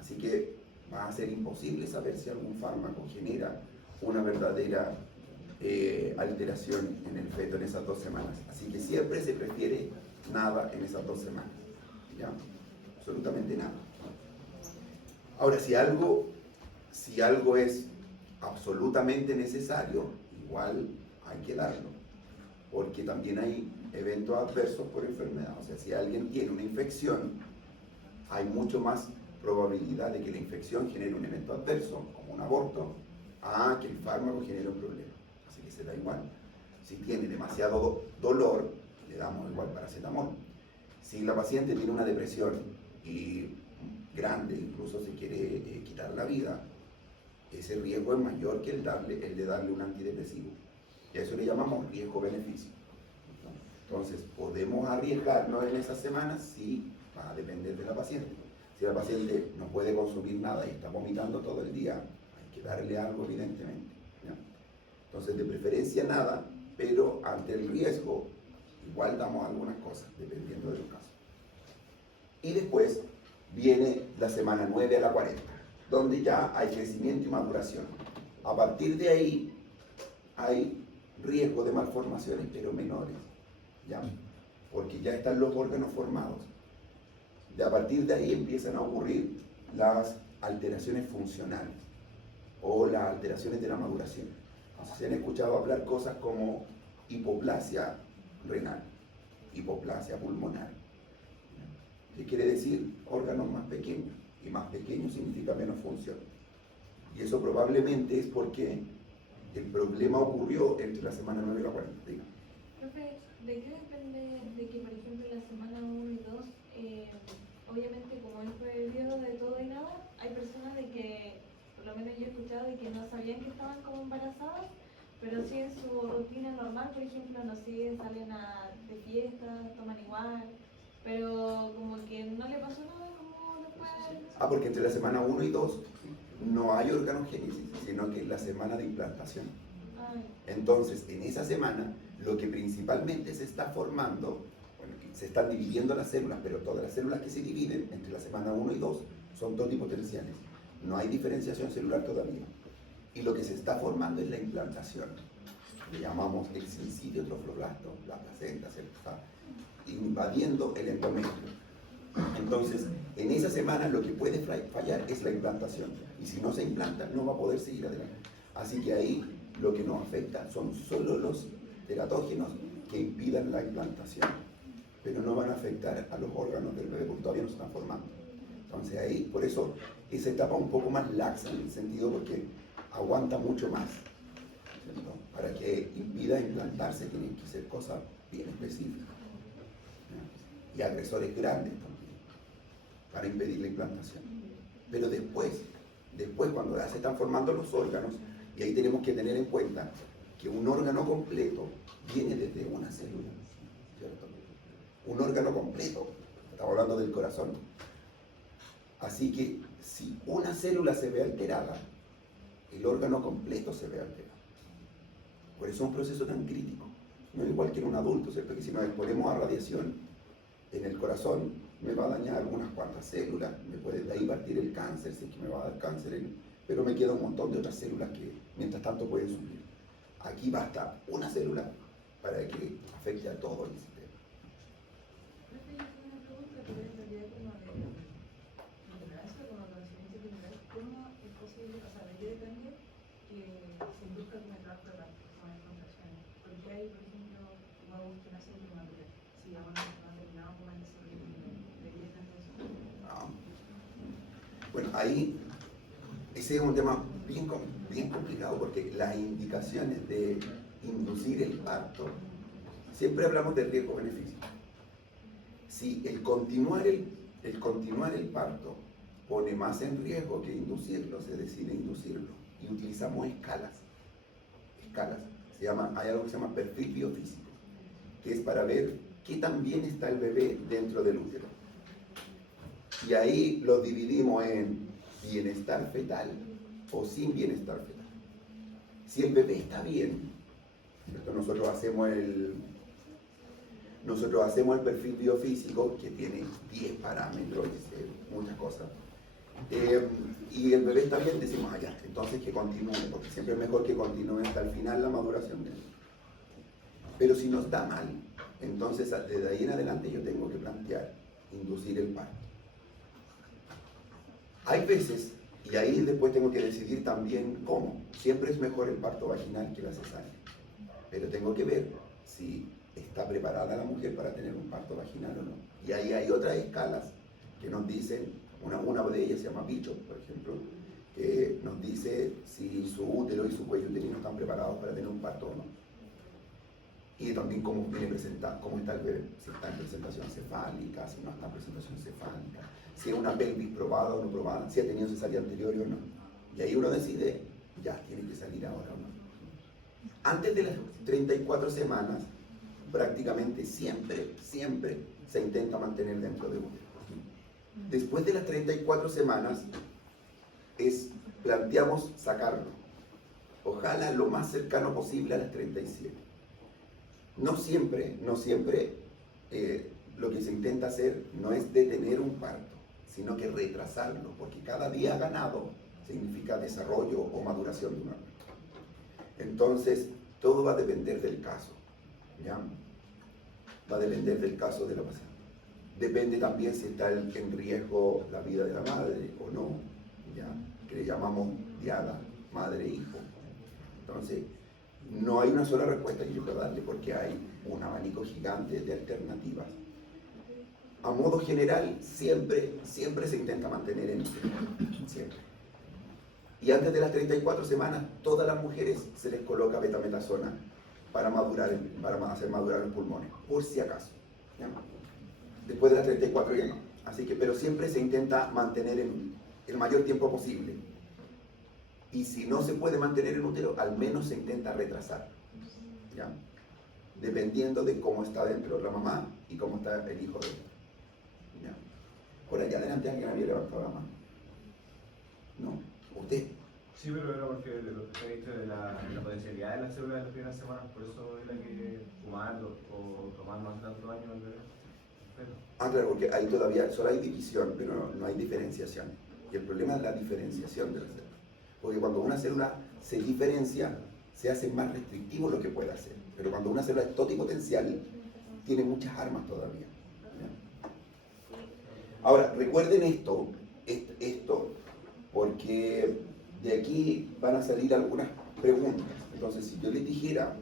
Así que va a ser imposible saber si algún fármaco genera una verdadera alteración en el feto en esas 2 semanas. Así que siempre se prefiere nada en esas 2 semanas. ¿Ya? Absolutamente nada. Ahora, si algo es absolutamente necesario, igual hay que darlo, porque también hay eventos adversos por enfermedad. O sea, si alguien tiene una infección, hay mucho más probabilidad de que la infección genere un evento adverso, como un aborto, a que el fármaco genere un problema. Así que se da igual. Si tiene demasiado dolor, le damos igual paracetamol. Si la paciente tiene una depresión y grande, incluso se quiere quitar la vida, ese riesgo es mayor que el de darle un antidepresivo. Y a eso le llamamos riesgo-beneficio. Entonces, ¿podemos arriesgarnos en esas semanas? Sí, va a depender de la paciente. Si la paciente no puede consumir nada y está vomitando todo el día, hay que darle algo, evidentemente, ¿ya? Entonces, de preferencia nada, pero ante el riesgo, igual damos algunas cosas, dependiendo de los casos. Y después viene la semana 9 a la 40, donde ya hay crecimiento y maduración. A partir de ahí hay riesgo de malformaciones, pero menores, ¿ya? Porque ya están los órganos formados. Y a partir de ahí empiezan a ocurrir las alteraciones funcionales o las alteraciones de la maduración. Entonces, se han escuchado hablar cosas como hipoplasia renal, hipoplasia pulmonar. ¿Qué quiere decir? Órganos más pequeños, y más pequeño significa menos función. Y eso probablemente es porque el problema ocurrió entre la semana 9 y la 40. Diga. Profe, ¿de qué depende de que, por ejemplo, en la semana 1 y 2, obviamente como es periodo de todo y nada, hay personas de que, por lo menos yo he escuchado, de que no sabían que estaban como embarazadas, pero siguen su rutina normal, por ejemplo, no siguen, salen de fiesta, toman igual, pero como que no le pasó nada como después. Porque entre la semana 1 y 2 no hay organogénesis, sino que es la semana de implantación. Ay, Entonces, en esa semana, lo que principalmente se está formando, bueno, se están dividiendo las células, pero todas las células que se dividen entre la semana 1 y 2 son totipotenciales. No hay diferenciación celular todavía. Y lo que se está formando es la implantación. Le llamamos el sincidio trofloblasto, la placenta, se está invadiendo el endometrio. Entonces, en esa semana lo que puede fallar es la implantación. Y si no se implanta, no va a poder seguir adelante. Así que ahí lo que nos afecta son solo los teratógenos que impidan la implantación, pero no van a afectar a los órganos del bebé porque todavía no se están formando. Entonces ahí, por eso, esa etapa un poco más laxa en el sentido porque aguanta mucho más, ¿cierto? Para que impida implantarse tienen que ser cosas bien específicas, ¿ya? Y agresores grandes también, para impedir la implantación. Pero después cuando ya se están formando los órganos, y ahí tenemos que tener en cuenta que un órgano completo viene desde una célula, ¿cierto? Un órgano completo, estamos hablando del corazón. Así que si una célula se ve alterada, el órgano completo se ve alterado. Por eso es un proceso tan crítico. No es igual que en un adulto, ¿cierto? Que si nos exponemos a radiación en el corazón, me va a dañar algunas cuantas células, me puede de ahí partir el cáncer, si es que me va a dar cáncer, pero me queda un montón de otras células que mientras tanto pueden suplir. Aquí basta una célula para que afecte a todo el sistema. Profe, yo tengo una pregunta, pero en realidad como de ignorancia, como conocimiento general, ¿cómo es posible, o sea, de qué depende que se induzca como el trabajo de parto, como las contracciones? Porque hay, por ejemplo, huevos que nacen prematuros, si aún no han terminado como el desarrollo de 10 años de eso. Bueno, ahí ese es un tema bien complicado porque las indicaciones de inducir el parto, siempre hablamos de riesgo-beneficio. Si el continuar el parto pone más en riesgo que inducirlo, se decide inducirlo. Y utilizamos escalas. Hay algo que se llama perfil biofísico, que es para ver qué tan bien está el bebé dentro del útero. Y ahí lo dividimos en bienestar fetal o sin bienestar fetal. Si el bebé está bien, ¿cierto? Nosotros hacemos el perfil biofísico que tiene 10 parámetros, muchas cosas. Y el bebé está bien, decimos allá, entonces que continúe, porque siempre es mejor que continúe hasta el final la maduración del bebé. Pero si nos da mal, entonces desde ahí en adelante yo tengo que plantear inducir el parto. Hay veces, y ahí después tengo que decidir también cómo. Siempre es mejor el parto vaginal que la cesárea. Pero tengo que ver si está preparada la mujer para tener un parto vaginal o no. Y ahí hay otras escalas que nos dicen, una de ellas se llama Bishop, por ejemplo, que nos dice si su útero y su cuello uterino están preparados para tener un parto o no. y también cómo viene presentado, cómo está el bebé, si está en presentación cefálica, si no está en presentación cefálica, si es una pelvis probada o no probada, si ha tenido cesárea anterior o no. Y ahí uno decide, ya, tiene que salir ahora o no. Antes de las 34 semanas, prácticamente siempre se intenta mantener dentro de útero. Después de las 34 semanas, planteamos sacarlo. Ojalá lo más cercano posible a las 37. No siempre lo que se intenta hacer no es detener un parto, sino que retrasarlo, porque cada día ganado significa desarrollo o maduración de una vida. Entonces, todo va a depender del caso, ¿ya? Va a depender del caso de la paciente. Depende también si está en riesgo la vida de la madre o no, ¿ya? Que le llamamos diada, madre-hijo. Entonces, no hay una sola respuesta que yo pueda darle porque hay un abanico gigante de alternativas. A modo general, siempre se intenta mantener en útero, siempre. Y antes de las 34 semanas, todas las mujeres se les coloca betametasona para hacer madurar los pulmones, por si acaso, ¿ya? Después de las 34 ya no. Así que, pero siempre se intenta mantener el mayor tiempo posible. Y si no se puede mantener en útero, al menos se intenta retrasar, ¿ya? Dependiendo de cómo está dentro la mamá y cómo está el hijo de ella, ¿ya? Por allá adelante alguien había levantado la mano. ¿No? ¿Usted? Sí, pero era porque lo que se ha dicho de la potencialidad de las células de las primeras semanas, por eso era que fumar o tomar más de tantos años al bebé. Claro, porque ahí todavía solo hay división, pero no hay diferenciación. Y el problema es la diferenciación de las células. Porque cuando una célula se diferencia, se hace más restrictivo lo que puede hacer. Pero cuando una célula es totipotencial, tiene muchas armas todavía, ¿ya? Ahora, recuerden esto, porque de aquí van a salir algunas preguntas. Entonces, si yo les dijera,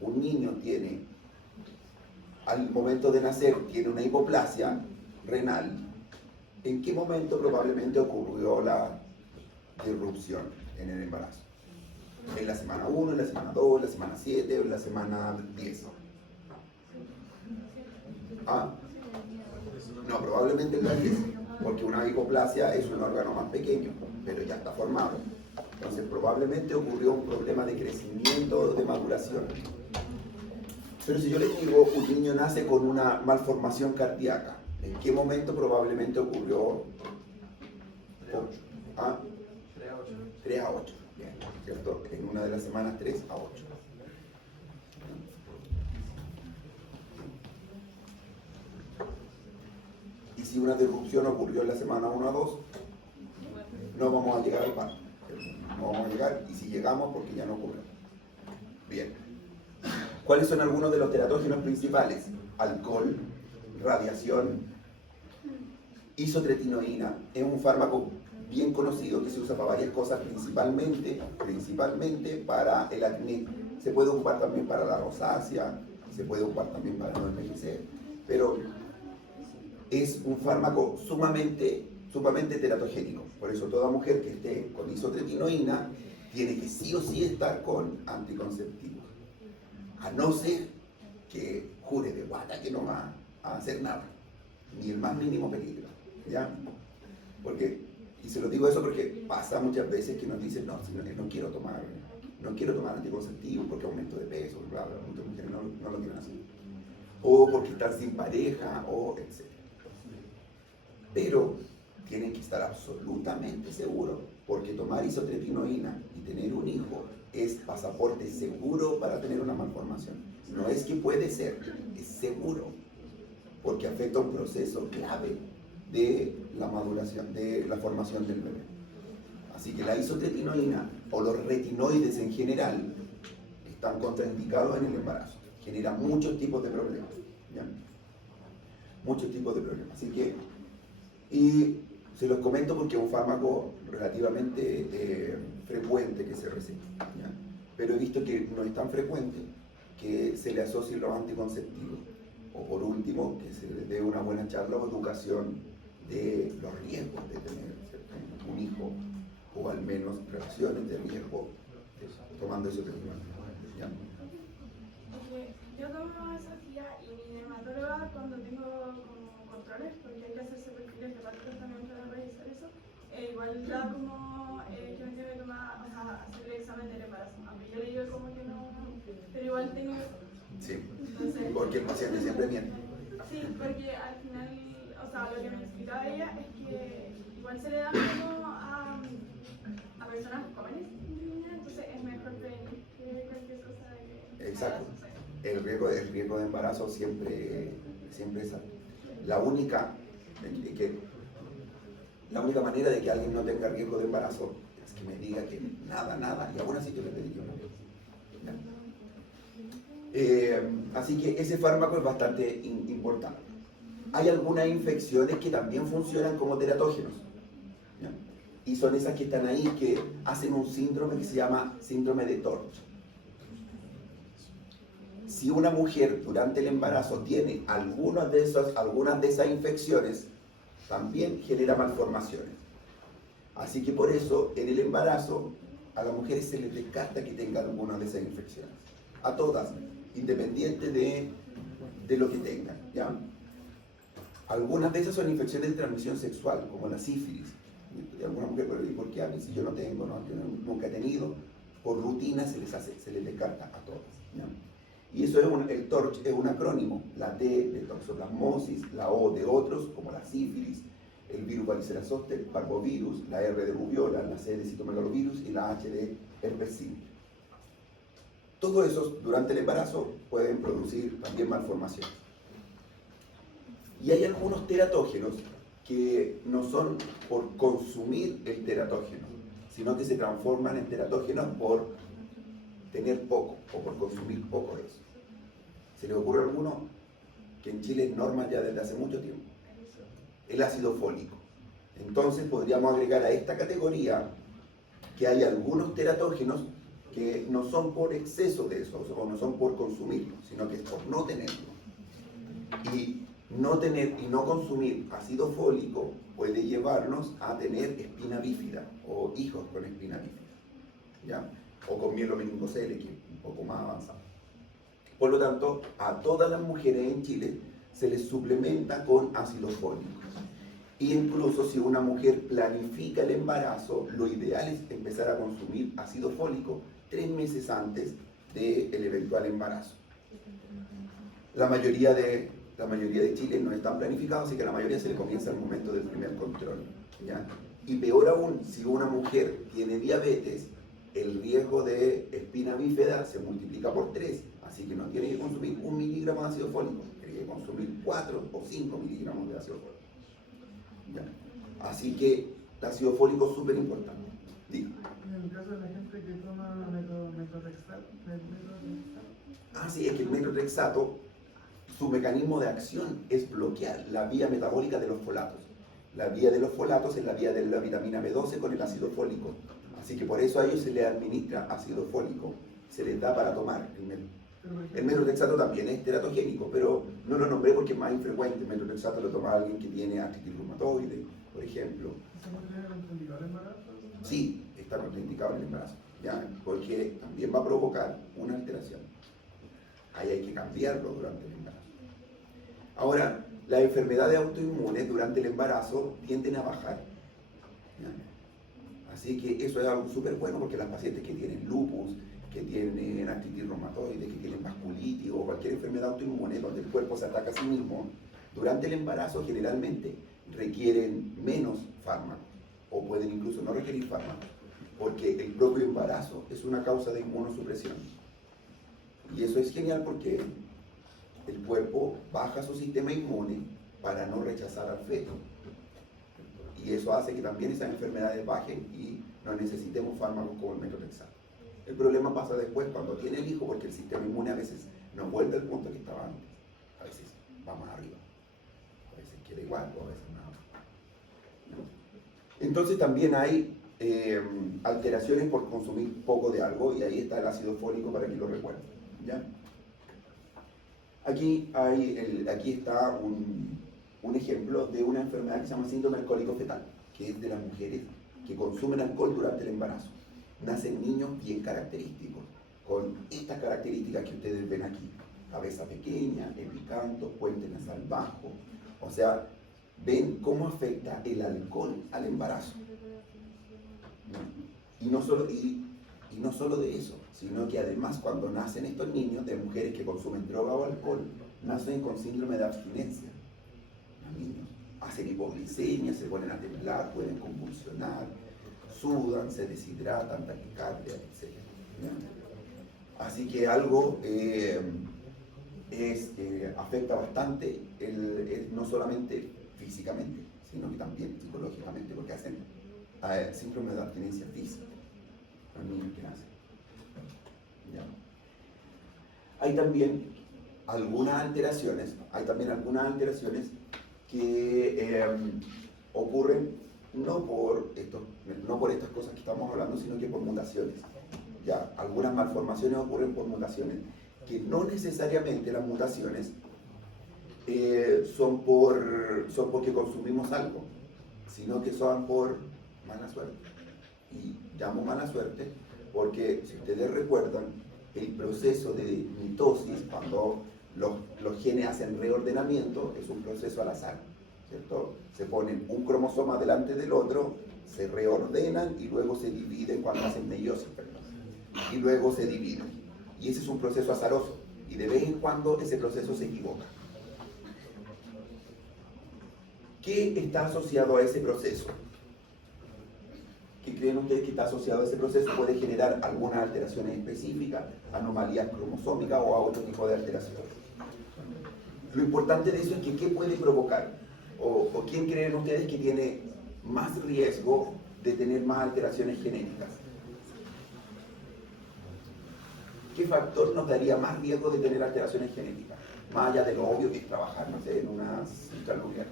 un niño tiene, al momento de nacer, tiene una hipoplasia renal, ¿en qué momento probablemente ocurrió la disrupción en el embarazo? ¿En la semana 1, en la semana 2, en la semana 7 o en la semana 10? No, probablemente en la 10, porque una hipoplasia es un órgano más pequeño, pero ya está formado. Entonces probablemente ocurrió un problema de crecimiento, de maduración. Pero si yo les digo, un niño nace con una malformación cardíaca, ¿en qué momento probablemente ocurrió? 3 a 8, bien, ¿cierto? En una de las semanas 3 a 8. Y si una disrupción ocurrió en la semana 1 a 2, no vamos a llegar al parto. No vamos a llegar, y si llegamos, porque ya no ocurre. Bien. ¿Cuáles son algunos de los teratógenos principales? Alcohol, radiación, isotretinoína. Es un fármaco bien conocido que se usa para varias cosas, principalmente para el acné. Se puede ocupar también para la rosácea, se puede ocupar también para no envejecer, pero es un fármaco sumamente teratogénico. Por eso toda mujer que esté con isotretinoína tiene que sí o sí estar con anticonceptivos. A no ser que jure de guata que no va a hacer nada, ni el más mínimo peligro, ¿ya? Y se lo digo eso porque pasa muchas veces que nos dicen, no quiero tomar anticonceptivos porque aumento de peso, bla, bla, muchas mujeres no lo quieren hacer. O porque están sin pareja, o etc. Pero tienen que estar absolutamente seguros, porque tomar isotretinoína y tener un hijo es pasaporte seguro para tener una malformación. No es que puede ser, es seguro, porque afecta un proceso clave de la maduración, de la formación del bebé. Así que la isotretinoína o los retinoides en general están contraindicados en el embarazo. Genera muchos tipos de problemas, ¿ya? Muchos tipos de problemas. Así que, y se los comento porque es un fármaco relativamente frecuente que se receta, ¿ya? Pero he visto que no es tan frecuente que se le asocien los anticonceptivos. O por último, que se le dé una buena charla o educación de los riesgos de tener, ¿cierto?, un hijo, o al menos relaciones de riesgo tomando isotretinoína, ¿ya? Yo yo tomo esos días y mi dermatóloga cuando tengo como controles, porque hay que hacerse perfiles hepáticos también para revisar eso, igual da como que me tiene que tomar, o sea, hacer el examen del embarazo. Aunque yo le digo como que no, pero igual tengo eso. Sí, Entonces, porque el paciente siempre miente. sí, porque al final, o sea, lo que me explicaba ella es que igual se le da como a personas jóvenes, entonces es mejor prevenir que cualquier cosa que Exacto. vaya a suceder. El riesgo de embarazo siempre es alto. La única manera de que alguien no tenga riesgo de embarazo es que me diga que nada, y aún así yo le pedí yo no. Así que ese fármaco es bastante importante. Hay algunas infecciones que también funcionan como teratógenos, ¿ya? Y son esas que están ahí, que hacen un síndrome que se llama síndrome de Torch. Si una mujer durante el embarazo tiene algunas de esas infecciones, también genera malformaciones. Así que por eso en el embarazo a las mujeres se les descarta que tengan alguna de esas infecciones. A todas, independiente de lo que tengan, ¿ya? Algunas de esas son infecciones de transmisión sexual, como la sífilis. Y alguna mujer puede decir, ¿por qué a mí si yo no tengo? No, yo nunca he tenido. Por rutina se les descarta a todas, ¿ya? Y eso el TORCH es un acrónimo, la T de toxoplasmosis, la O de otros, como la sífilis, el virus varicela zoster, parvovirus, la R de rubiola, la C de citomegalovirus y la H de herpes simple. Todo eso durante el embarazo pueden producir también malformaciones. Y hay algunos teratógenos que no son por consumir el teratógeno, sino que se transforman en teratógenos por tener poco o por consumir poco de eso. ¿Se le ocurre a alguno que en Chile es norma ya desde hace mucho tiempo? El ácido fólico. Entonces podríamos agregar a esta categoría que hay algunos teratógenos que no son por exceso de eso, o no son por consumirlo, sino que es por no tenerlo. Y no tener y no consumir ácido fólico puede llevarnos a tener espina bífida o hijos con espina bífida, ¿ya? O con mielomeningocele, que es un poco más avanzado. Por lo tanto, a todas las mujeres en Chile se les suplementa con ácido fólico. Y incluso si una mujer planifica el embarazo, lo ideal es empezar a consumir ácido fólico 3 meses antes del eventual embarazo. La mayoría de Chile no están planificados, así que a la mayoría se le comienza al momento del primer control, ¿ya? Y peor aún, si una mujer tiene diabetes, el riesgo de espina bífida se multiplica por 3, así que no tiene que consumir 1 miligramo de ácido fólico, tiene que consumir 4 o 5 miligramos de ácido fólico, ¿ya? Así que el ácido fólico es súper importante. Diga. En el caso de la gente que toma metrorexato, Sí, es que el metrorexato, su mecanismo de acción es bloquear la vía metabólica de los folatos. La vía de los folatos es la vía de la vitamina B12 con el ácido fólico. Así que por eso a ellos se les administra ácido fólico, se les da para tomar el metrorexato también es teratogénico, pero no lo nombré porque es más infrecuente. El metrorexato lo toma alguien que tiene artritis reumatoide, por ejemplo. ¿eso no tiene contraindicado el embarazo? Sí, está contraindicado en el embarazo, ¿ya? Porque también va a provocar una alteración. Ahí hay que cambiarlo durante el embarazo. Ahora, las enfermedades autoinmunes durante el embarazo tienden a bajar, ¿ya? Así que eso es algo súper bueno porque las pacientes que tienen lupus, que tienen artritis reumatoide, que tienen vasculitis o cualquier enfermedad autoinmune donde el cuerpo se ataca a sí mismo, durante el embarazo generalmente requieren menos fármacos o pueden incluso no requerir fármacos porque el propio embarazo es una causa de inmunosupresión. Y eso es genial porque el cuerpo baja su sistema inmune para no rechazar al feto. Y eso hace que también esas enfermedades bajen y no necesitemos fármacos como el metrorexato. El problema pasa después cuando tiene el hijo porque el sistema inmune a veces no vuelve al punto que estaba antes. A veces va más arriba, a veces queda igual o a veces nada. Entonces también hay alteraciones por consumir poco de algo y ahí está el ácido fólico para que lo recuerden, ¿ya? Aquí está un ejemplo de una enfermedad que se llama síndrome alcohólico fetal, que es de las mujeres que consumen alcohol durante el embarazo. Nacen niños bien característicos, con estas características que ustedes ven aquí. cabeza pequeña, epicanto, puente nasal bajo. O sea, ven cómo afecta el alcohol al embarazo. Y no solo de eso, sino que además cuando nacen estos niños de mujeres que consumen droga o alcohol, nacen con síndrome de abstinencia. Los niños hacen hipoglicemia, se ponen a temblar, pueden convulsionar, sudan, se deshidratan, taquicardia, etc. Así que algo afecta bastante, no solamente físicamente, sino que también psicológicamente, porque hacen síndrome de abstinencia física, los niños que nacen. ¿Ya? Hay también algunas alteraciones que ocurren no por estas cosas que estamos hablando, sino que por mutaciones. Ya, algunas malformaciones ocurren por mutaciones, que no necesariamente las mutaciones son porque consumimos algo, sino que son por mala suerte. Y llamo mala suerte porque, si ustedes recuerdan, el proceso de mitosis, cuando los genes hacen reordenamiento, es un proceso al azar, ¿cierto? Se ponen un cromosoma delante del otro, se reordenan y luego se dividen cuando hacen meiosis, perdón. Y luego se dividen. Y ese es un proceso azaroso. Y de vez en cuando ese proceso se equivoca. ¿Qué está asociado a ese proceso? ¿Qué creen ustedes que está asociado a ese proceso? Puede generar algunas alteraciones específicas, anomalías cromosómicas o a otro tipo de alteraciones. Lo importante de eso es que ¿qué puede provocar? ¿O quién creen ustedes que tiene más riesgo de tener más alteraciones genéticas? ¿Qué factor nos daría más riesgo de tener alteraciones genéticas? Más allá de lo obvio que es trabajar, no sé, en una central nuclear.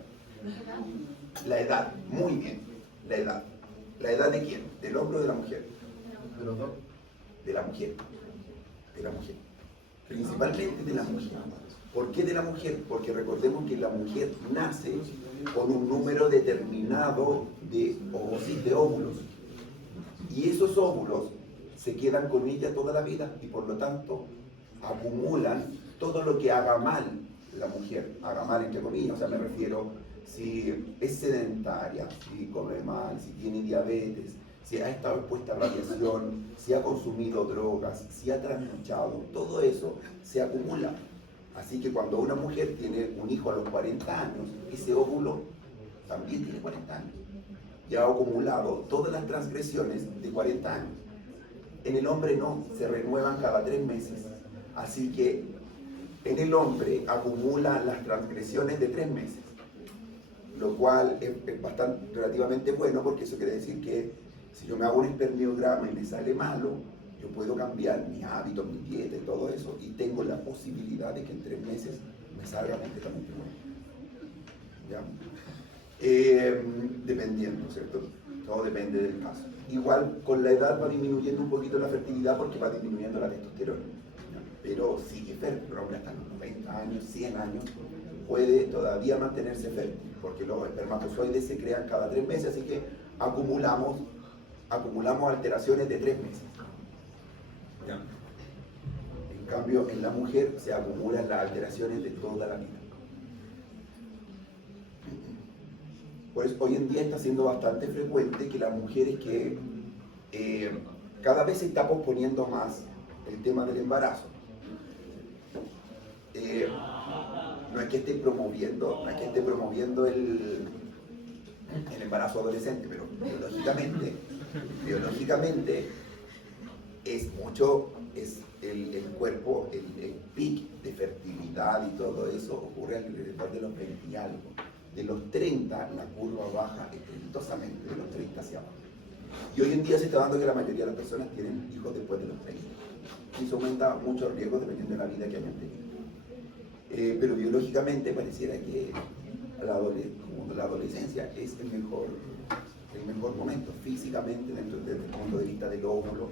La edad, muy bien, la edad. ¿La edad de quién? ¿Del hombre o de la mujer? De los dos. De la mujer. De la mujer. Principalmente de la mujer. ¿Por qué de la mujer? Porque recordemos que la mujer nace con un número determinado de ovosis, de óvulos. Y esos óvulos se quedan con ella toda la vida y por lo tanto acumulan todo lo que haga mal la mujer. Haga mal entre comillas, o sea, me refiero si es sedentaria, si come mal, si tiene diabetes, si ha estado expuesta a radiación, si ha consumido drogas, si ha trasnochado, todo eso se acumula. Así que cuando una mujer tiene un hijo a los 40 años, ese óvulo también tiene 40 años. Ya ha acumulado todas las transgresiones de 40 años. En el hombre no, se renuevan cada 3 meses. Así que en el hombre acumula las transgresiones de 3 meses. Lo cual es bastante, relativamente bueno, porque eso quiere decir que si yo me hago un espermiograma y me sale malo, yo puedo cambiar mis hábitos, mi dieta y todo eso, y tengo la posibilidad de que en 3 meses me salga completamente bueno. ¿Ya? Dependiendo, ¿cierto? Todo depende del caso. Igual con la edad va disminuyendo un poquito la fertilidad porque va disminuyendo la testosterona. ¿Ya? Pero sigue fértil, hombre, hasta los 90 años, 100 años, puede todavía mantenerse fértil, porque los espermatozoides se crean cada 3 meses, así que acumulamos alteraciones de 3 meses. ¿Ya? En cambio, en la mujer se acumulan las alteraciones de toda la vida. Por eso hoy en día está siendo bastante frecuente que las mujeres que cada vez se está posponiendo más el tema del embarazo. No es que esté promoviendo el embarazo adolescente, pero biológicamente es el cuerpo, el pic de fertilidad y todo eso ocurre alrededor de los 20 y algo. De los 30 la curva baja estrepitosamente, de los 30 hacia abajo. Y hoy en día se está dando que la mayoría de las personas tienen hijos después de los 30. Y eso aumenta muchos riesgos dependiendo de la vida que hayan tenido. Pero biológicamente pareciera que la adolescencia es el mejor momento, físicamente, desde el punto de vista del óvulo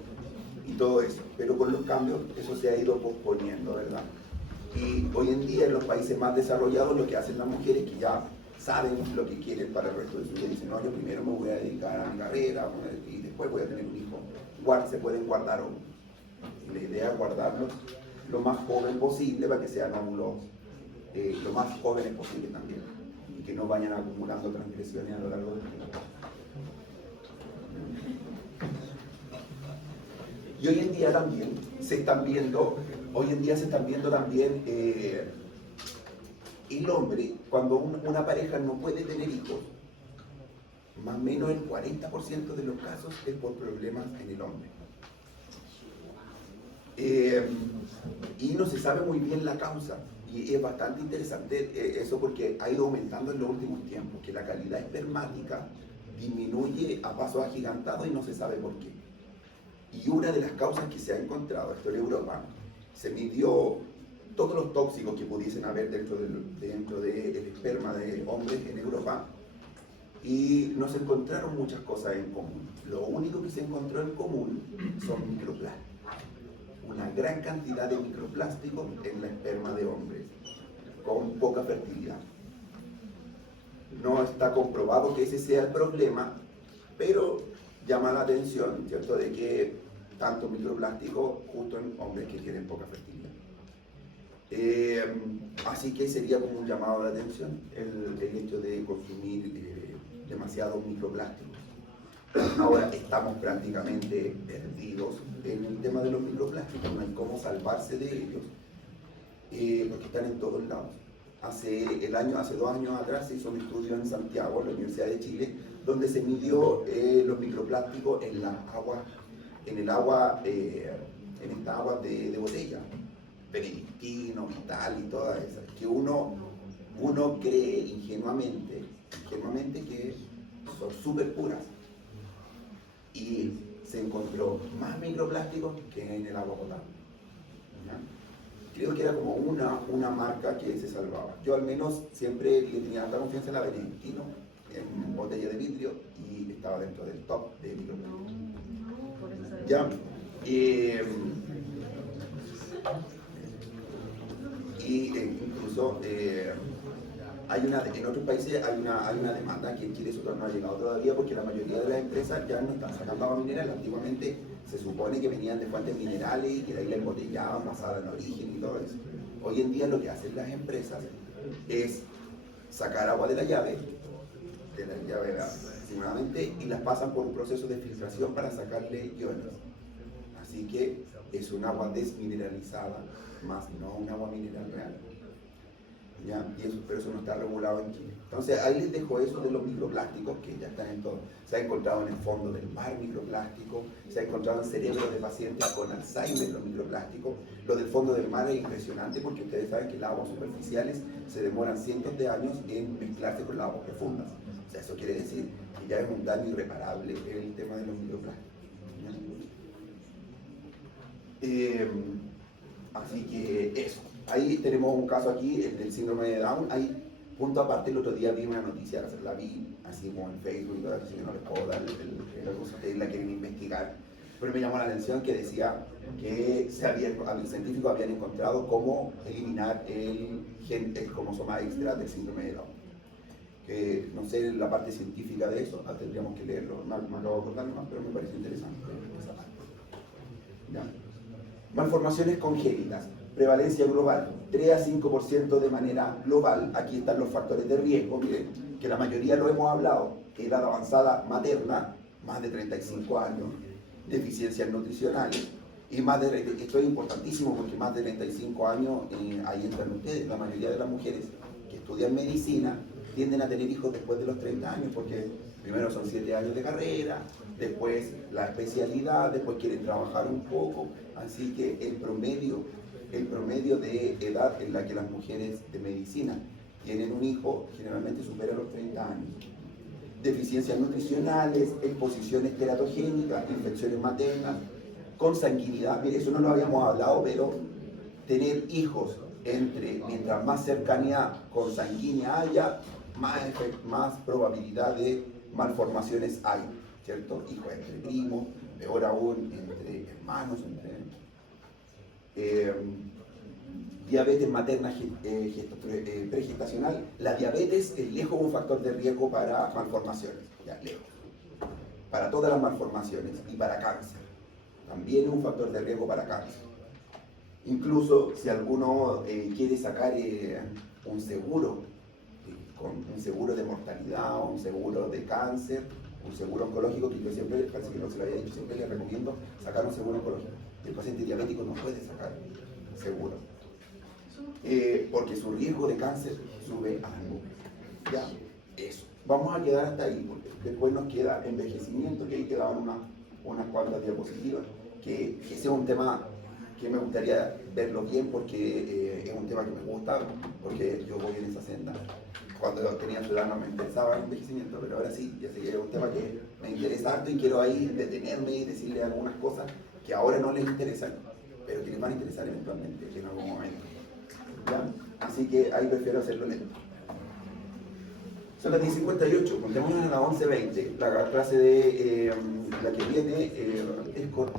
y todo eso. Pero con los cambios eso se ha ido posponiendo, ¿verdad? Y hoy en día en los países más desarrollados lo que hacen las mujeres que ya saben lo que quieren para el resto de su vida, dicen, no, yo primero me voy a dedicar a mi carrera y después voy a tener un hijo. Se pueden guardar óvulos. Y la idea es guardarlos lo más joven posible para que sean óvulos lo más jóvenes posible también y que no vayan acumulando transgresiones a lo largo del tiempo. Y hoy en día también se están viendo también el hombre, cuando una pareja no puede tener hijos, más o menos el 40% de los casos es por problemas en el hombre. Y no se sabe muy bien la causa, y es bastante interesante eso porque ha ido aumentando en los últimos tiempos, que la calidad espermática disminuye a pasos agigantados y no se sabe por qué. Y una de las causas que se ha encontrado, esto en Europa, se midió todos los tóxicos que pudiesen haber dentro del esperma de hombres en Europa y no se encontraron muchas cosas en común. Lo único que se encontró en común son microplásticos. Una gran cantidad de microplásticos en la esperma de hombres, con poca fertilidad. No está comprobado que ese sea el problema, pero llama la atención, ¿cierto?, de que tanto microplástico justo en hombres que tienen poca fertilidad. Así que sería como un llamado de atención el hecho de consumir demasiados microplásticos. Ahora estamos prácticamente perdidos en el tema de los microplásticos, no hay cómo salvarse de ellos, porque están en todos lados. Hace 2 años atrás se hizo un estudio en Santiago, en la Universidad de Chile, donde se midió los microplásticos en las aguas, en estas aguas de botella, benedictino, vital y todas esas, que uno cree ingenuamente que son súper puras. Y se encontró más microplásticos que en el agua potable. ¿Ya? Creo que era como una marca que se salvaba. Yo al menos siempre le tenía tanta confianza en la benedictino, en botella de vidrio, y estaba dentro del top de microplásticos. ¿Ya? Incluso en otros países hay una demanda que en Chile eso no ha llegado todavía porque la mayoría de las empresas ya no están sacando agua mineral. Antiguamente se supone que venían de fuentes minerales y que de ahí la embotellaban basada en origen y todo eso. Hoy en día lo que hacen las empresas es sacar agua de la llave seguramente, y las pasan por un proceso de filtración para sacarle iones. Así que es un agua desmineralizada, más no un agua mineral real. ¿Ya? Pero eso no está regulado en Chile. Entonces ahí les dejo eso de los microplásticos que ya están en todo. Se ha encontrado en el fondo del mar microplásticos, se ha encontrado en cerebros de pacientes con Alzheimer los microplásticos. Lo del fondo del mar es impresionante porque ustedes saben que las aguas superficiales se demoran cientos de años en mezclarse con las aguas profundas. O sea, eso quiere decir que ya es un daño irreparable el tema de los microplásticos. Así que eso. Ahí tenemos un caso aquí, el del síndrome de Down. Ahí, punto aparte, el otro día vi una noticia, la vi así como en Facebook y todo eso, así que no les puedo dar si ustedes la quieren investigar. Pero me llamó la atención que decía que los científicos habían encontrado cómo eliminar el cromosoma extra del síndrome de Down. Que no sé la parte científica de eso, tendríamos que leerlo, me acabo de acordar más, pero me parece interesante esa parte. ¿Ya? Malformaciones congénitas. Prevalencia global, 3 a 5% de manera global. Aquí están los factores de riesgo, miren, que la mayoría lo hemos hablado. Edad avanzada materna, más de 35 años, deficiencias nutricionales, y esto es importantísimo porque más de 35 años, ahí entran ustedes. La mayoría de las mujeres que estudian medicina tienden a tener hijos después de los 30 años, porque primero son 7 años de carrera, después la especialidad, después quieren trabajar un poco, así que el promedio de edad en la que las mujeres de medicina tienen un hijo generalmente supera los 30 años. Deficiencias nutricionales, exposiciones teratogénicas, infecciones maternas, consanguinidad. Mire, eso no lo habíamos hablado, pero tener hijos mientras más cercanía consanguínea haya, más probabilidad de malformaciones hay, ¿cierto? Hijos entre primos, peor aún entre hermanos, diabetes materna pregestacional. La diabetes es lejos un factor de riesgo para malformaciones, ya, lejos. Para todas las malformaciones y para cáncer. También es un factor de riesgo para cáncer. Incluso si alguno quiere sacar un seguro, con un seguro de mortalidad, un seguro de cáncer, un seguro oncológico, que yo siempre, parece que no se lo había dicho, siempre le recomiendo sacar un seguro oncológico. El paciente diabético no puede sacar seguro, porque su riesgo de cáncer sube algo. Ya, eso. Vamos a quedar hasta ahí, porque después nos queda envejecimiento, que ahí quedaban unas cuantas diapositivas, que ese es un tema que me gustaría verlo bien, porque es un tema que me gusta, porque yo voy en esa senda. Cuando tenía Ciudadanos me interesaba el envejecimiento, pero ahora sí, ya sé que es un tema que me interesa harto y quiero ahí detenerme y decirle algunas cosas que ahora no les interesan, pero que les van a interesar eventualmente en algún momento. ¿Ya? Así que ahí prefiero hacerlo lento. Son las 10:58, contémonos a las 11:20. La clase de la que viene es cortita.